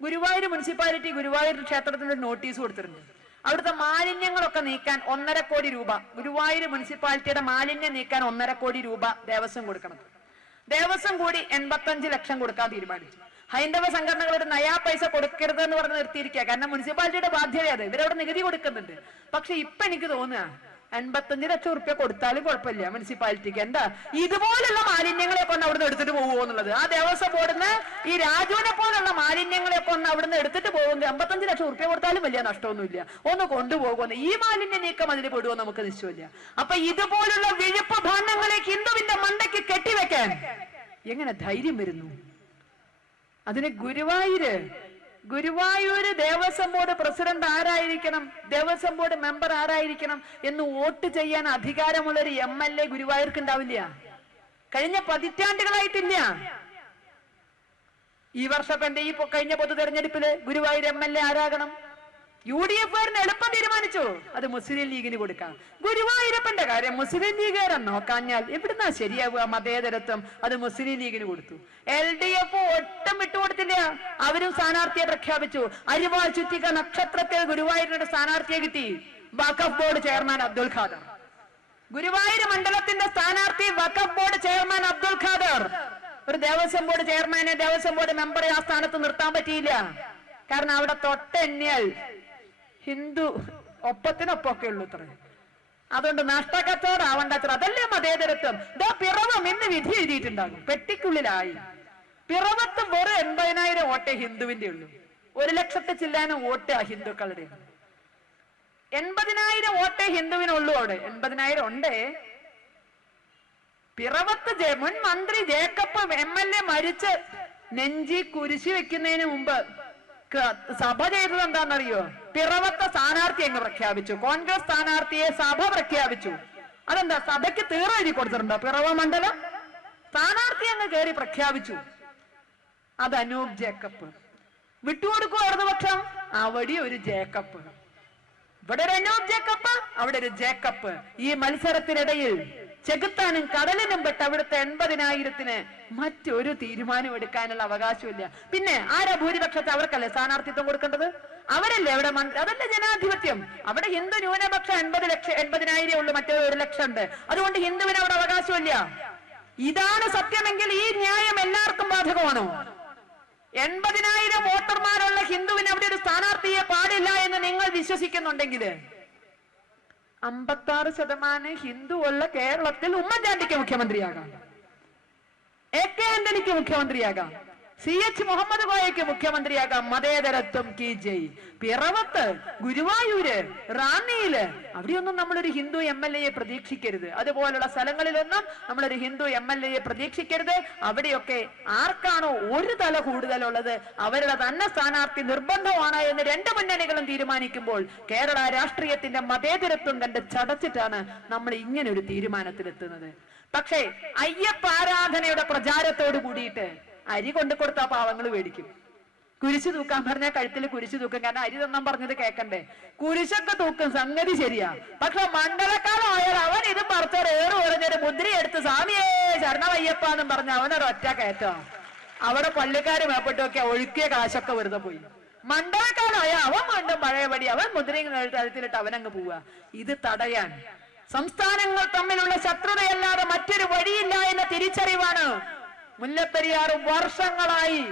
ഗുരുവായൂർ മുനിസിപ്പാലിറ്റി ഗുരുവായൂർ ക്ഷേത്രത്തിന് ഒരു നോട്ടീസ് കൊടുത്തിട്ടുണ്ട്. അവിടുത്തെ മാലിന്യങ്ങളൊക്കെ നീക്കാൻ 1.5 കോടി രൂപ, ഗുരുവായൂർ മുനിസിപ്പാലിറ്റിയുടെ മാലിന്യം നീക്കാൻ 1.5 കോടി രൂപ ദേവസ്വം കൊടുക്കണം. ദേവസ്വം കൂടി 85 ലക്ഷം കൊടുക്കാൻ തീരുമാനിച്ചു. ഹൈന്ദവ സംഘടനകൾ ഒരു നയാ പൈസ കൊടുക്കരുത് എന്ന് പറഞ്ഞ് നിർത്തിയിരിക്കുക. കാരണം മുനിസിപ്പാലിറ്റിയുടെ ബാധ്യത അത്, ഇവരവിടെ നികുതി കൊടുക്കുന്നുണ്ട്. പക്ഷെ ഇപ്പൊ എനിക്ക് തോന്നുക 55 ലക്ഷം റുപ്യ കൊടുത്താലും കുഴപ്പമില്ല മുനിസിപ്പാലിറ്റിക്ക്. എന്താ ഇതുപോലുള്ള മാലിന്യങ്ങളെയൊക്കെ ഒന്ന് അവിടുന്ന് എടുത്തിട്ട് പോകുമോ എന്നുള്ളത്. ആ ദേവസ്വം ബോർഡിന് ഈ രാജുവിനെ പോലുള്ള മാലിന്യങ്ങളെയൊക്കെ ഒന്ന് അവിടുന്ന് എടുത്തിട്ട് പോകുമെങ്കിൽ 55 ലക്ഷം റുപ്യ കൊടുത്താലും വലിയ നഷ്ടമൊന്നുമില്ല, ഒന്ന് കൊണ്ടുപോകുമെന്ന്. ഈ മാലിന്യ നീക്കം അതിൽ പെടുമോ നമുക്ക് നിശ്ചയമില്ല. അപ്പൊ ഇതുപോലുള്ള വിഴുപ്പ് ഭാണ്ഡങ്ങളെ ഹിന്ദുവിന്റെ മണ്ടയ്ക്ക് കെട്ടിവെക്കാൻ എങ്ങനെ ധൈര്യം വരുന്നു? അതിന് ഗുരുവായൂര് ദേവസ്വം ബോർഡ് പ്രസിഡന്റ് ആരായിരിക്കണം, ദേവസ്വം ബോർഡ് മെമ്പർ ആരായിരിക്കണം എന്ന് വോട്ട് ചെയ്യാൻ അധികാരമുള്ളൊരു MLA ഗുരുവായൂർക്ക് ഉണ്ടാവില്ല. കഴിഞ്ഞ പതിറ്റാണ്ടുകളായിട്ടില്ല. ഈ വർഷം ഈ കഴിഞ്ഞ പൊതു തെരഞ്ഞെടുപ്പില് ഗുരുവായൂർ MLA ആരാകണം? UDF എളുപ്പം തീരുമാനിച്ചു, അത് മുസ്ലിം ലീഗിന് കൊടുക്കാം. ഗുരുവായൂരപ്പന്റെ കാര്യം മുസ്ലിം ലീഗുകാരൻ നോക്കാഞ്ഞാൽ എവിടുന്നാ ശരിയാവുക? മതേതരത്വം അത് മുസ്ലിം ലീഗിന് കൊടുത്തു. LDF ഒട്ടും വിട്ടുകൊടുത്തില്ല, അവരും സ്ഥാനാർത്ഥിയെ പ്രഖ്യാപിച്ചു. അരിവാൾ ചുറ്റിക നക്ഷത്രത്തിൽ ഗുരുവായൂരിന്റെ സ്ഥാനാർത്ഥിയെ കിട്ടി, വഖഫ് ബോർഡ് ചെയർമാൻ അബ്ദുൽ ഖാദർ. ഗുരുവായൂർ മണ്ഡലത്തിന്റെ സ്ഥാനാർത്ഥി വഖഫ് ബോർഡ് ചെയർമാൻ അബ്ദുൽ ഖാദർ. ഒരു ദേവസ്വം ബോർഡ് ചെയർമാനെ, ദേവസ്വം ബോർഡ് മെമ്പറെ ആ സ്ഥാനത്ത് നിർത്താൻ പറ്റിയില്ല. കാരണം അവിടെ തൊട്ടെണ്ണിയാൽ ഹിന്ദു ഒപ്പത്തിനൊപ്പൊക്കെ ഉള്ളൂ ഇത്ര. അതുകൊണ്ട് നഷ്ടക്കച്ചവടം ആവണ്ട. അതല്ലേ മതേതരത്വം. ഇതാ പിറവം ഇന്ന് വിധി എഴുതിയിട്ടുണ്ടാകും, പെട്ടിക്കുള്ളിലായി. പിറവത്ത് വെറും 80,000 വോട്ടേ ഹിന്ദുവിന്റെ ഉള്ളൂ. 1 ലക്ഷത്തി ചില്ലാനും വോട്ട് ഹിന്ദുക്കളുടെ. 80,000 വോട്ടേ ഹിന്ദുവിനുള്ളൂ. അവിടെ 80,000 ഉണ്ടേ. പിറവത്ത് മുൻ മന്ത്രി ജേക്കബ് MLA മരിച്ച് നെഞ്ചി കുരിശി വെക്കുന്നതിന് മുമ്പ് സഭ ചെയ്തത് എന്താണെന്നറിയോ? പിറവത്തെ സ്ഥാനാർത്ഥി അങ്ങ് പ്രഖ്യാപിച്ചു. കോൺഗ്രസ് സ്ഥാനാർത്ഥിയെ സഭ പ്രഖ്യാപിച്ചു. അതെന്താ, സഭയ്ക്ക് തീറ എഴുതി കൊടുത്തിട്ടുണ്ടോ? പിറവ മണ്ഡലം സ്ഥാനാർത്ഥി അങ്ങ് കയറി പ്രഖ്യാപിച്ചു. അത് അനൂപ് ജേക്കബ്. വിട്ടുകൊടുക്കുമോ ഇടതുപക്ഷം? അവിടെ ഒരു ജേക്കബ്, ഇവിടെ ഒരു അനൂപ് ജേക്കബ്, അവിടെ ഒരു ജേക്കബ്. ഈ മത്സരത്തിനിടയിൽ ചെകുത്താനും കടലിനും പെട്ട അവിടുത്തെ 80,000-ന് മറ്റൊരു തീരുമാനം എടുക്കാനുള്ള അവകാശമില്ല. പിന്നെ ആരാ ഭൂരിപക്ഷത്തെ? അവർക്കല്ലേ സ്ഥാനാർത്ഥിത്വം കൊടുക്കേണ്ടത്? അവരല്ലേ അവിടെ അതല്ലേ ജനാധിപത്യം. അവിടെ ഹിന്ദു ന്യൂനപക്ഷം 80,000 ഉള്ളൂ, മറ്റേ 1 ലക്ഷം ഉണ്ട്. അതുകൊണ്ട് ഹിന്ദുവിന് അവിടെ അവകാശമില്ല. ഇതാണ് സത്യമെങ്കിൽ ഈ ന്യായം എല്ലാവർക്കും ബാധകമാണോ? 80,000 വോട്ടർമാരുള്ള ഹിന്ദുവിന് അവിടെ ഒരു സ്ഥാനാർത്ഥിയെ പാടില്ല എന്ന് നിങ്ങൾ വിശ്വസിക്കുന്നുണ്ടെങ്കിൽ 56% ഹിന്ദു ഉള്ള കേരളത്തിൽ ഉമ്മൻചാണ്ടിക്ക് മുഖ്യമന്ത്രിയാകാം, AK ആന്റണിക്ക് മുഖ്യമന്ത്രിയാകാം, CH മുഹമ്മദ് കോയക്ക് മുഖ്യമന്ത്രിയാകാം. മതേതരത്വം കി ജയ്. പിറവത്ത്, ഗുരുവായൂര്, റാന്നിയില് അവിടെയൊന്നും നമ്മളൊരു ഹിന്ദു MLA പ്രതീക്ഷിക്കരുത്. അതുപോലുള്ള സ്ഥലങ്ങളിലൊന്നും നമ്മളൊരു ഹിന്ദു MLA പ്രതീക്ഷിക്കരുത്. അവിടെയൊക്കെ ആർക്കാണോ ഒരു തല കൂടുതലുള്ളത് അവരുടെ തന്നെ സ്ഥാനാർത്ഥി നിർബന്ധമാണ് എന്ന് 2 മുന്നണികളും തീരുമാനിക്കുമ്പോൾ കേരള രാഷ്ട്രീയത്തിന്റെ മതേതരത്വം കണ്ട് ചടച്ചിട്ടാണ് നമ്മൾ ഇങ്ങനെ ഒരു തീരുമാനത്തിലെത്തുന്നത്. പക്ഷേ അയ്യപ്പ ആരാധനയുടെ പ്രചാരത്തോട് കൂടിയിട്ട് അരി കൊണ്ടു കൊടുത്താ പാവങ്ങൾ മേടിക്കും. കുരിശ് തൂക്കാൻ പറഞ്ഞാൽ കഴുത്തിൽ കുരിശ് തൂക്കും. കാരണം അരി തന്നാൻ പറഞ്ഞത് കേക്കണ്ടേ? കുരിശൊക്കെ തൂക്കും, സംഗതി ശരിയാ. പക്ഷെ മണ്ഡലക്കാലമായാൽ അവൻ ഇത് പറിച്ചാൽ ഏറ് പറഞ്ഞൊരു മുദ്രയെടുത്ത് സ്വാമിയേ ശരണമയ്യപ്പ എന്നും പറഞ്ഞ അവനൊരൊറ്റ കയറ്റോ. അവിടെ പള്ളിക്കാര് മേപ്പെട്ടൊക്കെ ഒഴുക്കിയ കാശൊക്കെ വെറുതെ പോയി. മണ്ഡലക്കാലമായ അവൻ വീണ്ടും പഴയപടി അവൻ മുദ്രയും കഴുത്തിലിട്ട് അവനങ്ങ് പോവുക. ഇത് തടയാൻ സംസ്ഥാനങ്ങൾ തമ്മിലുള്ള ശത്രുതയല്ലാതെ മറ്റൊരു വഴിയില്ല എന്ന തിരിച്ചറിവാണ് മുല്ലപ്പെരിയാർ വർഷങ്ങളായി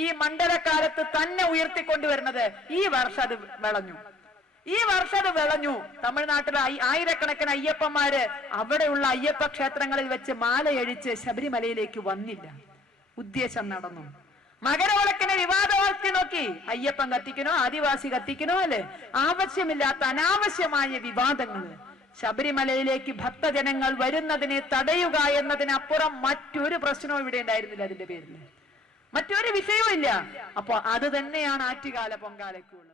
ഈ മണ്ഡലകാലത്ത് തന്നെ ഉയർത്തിക്കൊണ്ടുവരുന്നത്. ഈ വർഷം അത് വിളഞ്ഞു. തമിഴ്നാട്ടിലെ ആയിരക്കണക്കിന് അയ്യപ്പന്മാര് അവിടെയുള്ള അയ്യപ്പ ക്ഷേത്രങ്ങളിൽ വെച്ച് മാലയഴിച്ച് ശബരിമലയിലേക്ക് വന്നില്ല. ഉദ്ദേശം നടന്നു. മകരവിളക്കിനെ വിവാദമാക്കി നോക്കി. അയ്യപ്പൻ കത്തിക്കണോ, ആദിവാസി കത്തിക്കണോ, അല്ലെ? ആവശ്യമില്ലാത്ത അനാവശ്യമായ വിവാദങ്ങൾ. ശബരിമലയിലേക്ക് ഭക്തജനങ്ങൾ വരുന്നതിനെ തടയുക എന്നതിനപ്പുറം മറ്റൊരു പ്രശ്നവും ഇവിടെ ഉണ്ടായിരുന്നില്ല. അതിന്റെ പേരിൽ മറ്റൊരു വിഷയവും ഇല്ല. അപ്പൊ അത് തന്നെയാണ് ആറ്റുകാല പൊങ്കാലയ്ക്കുള്ളത്.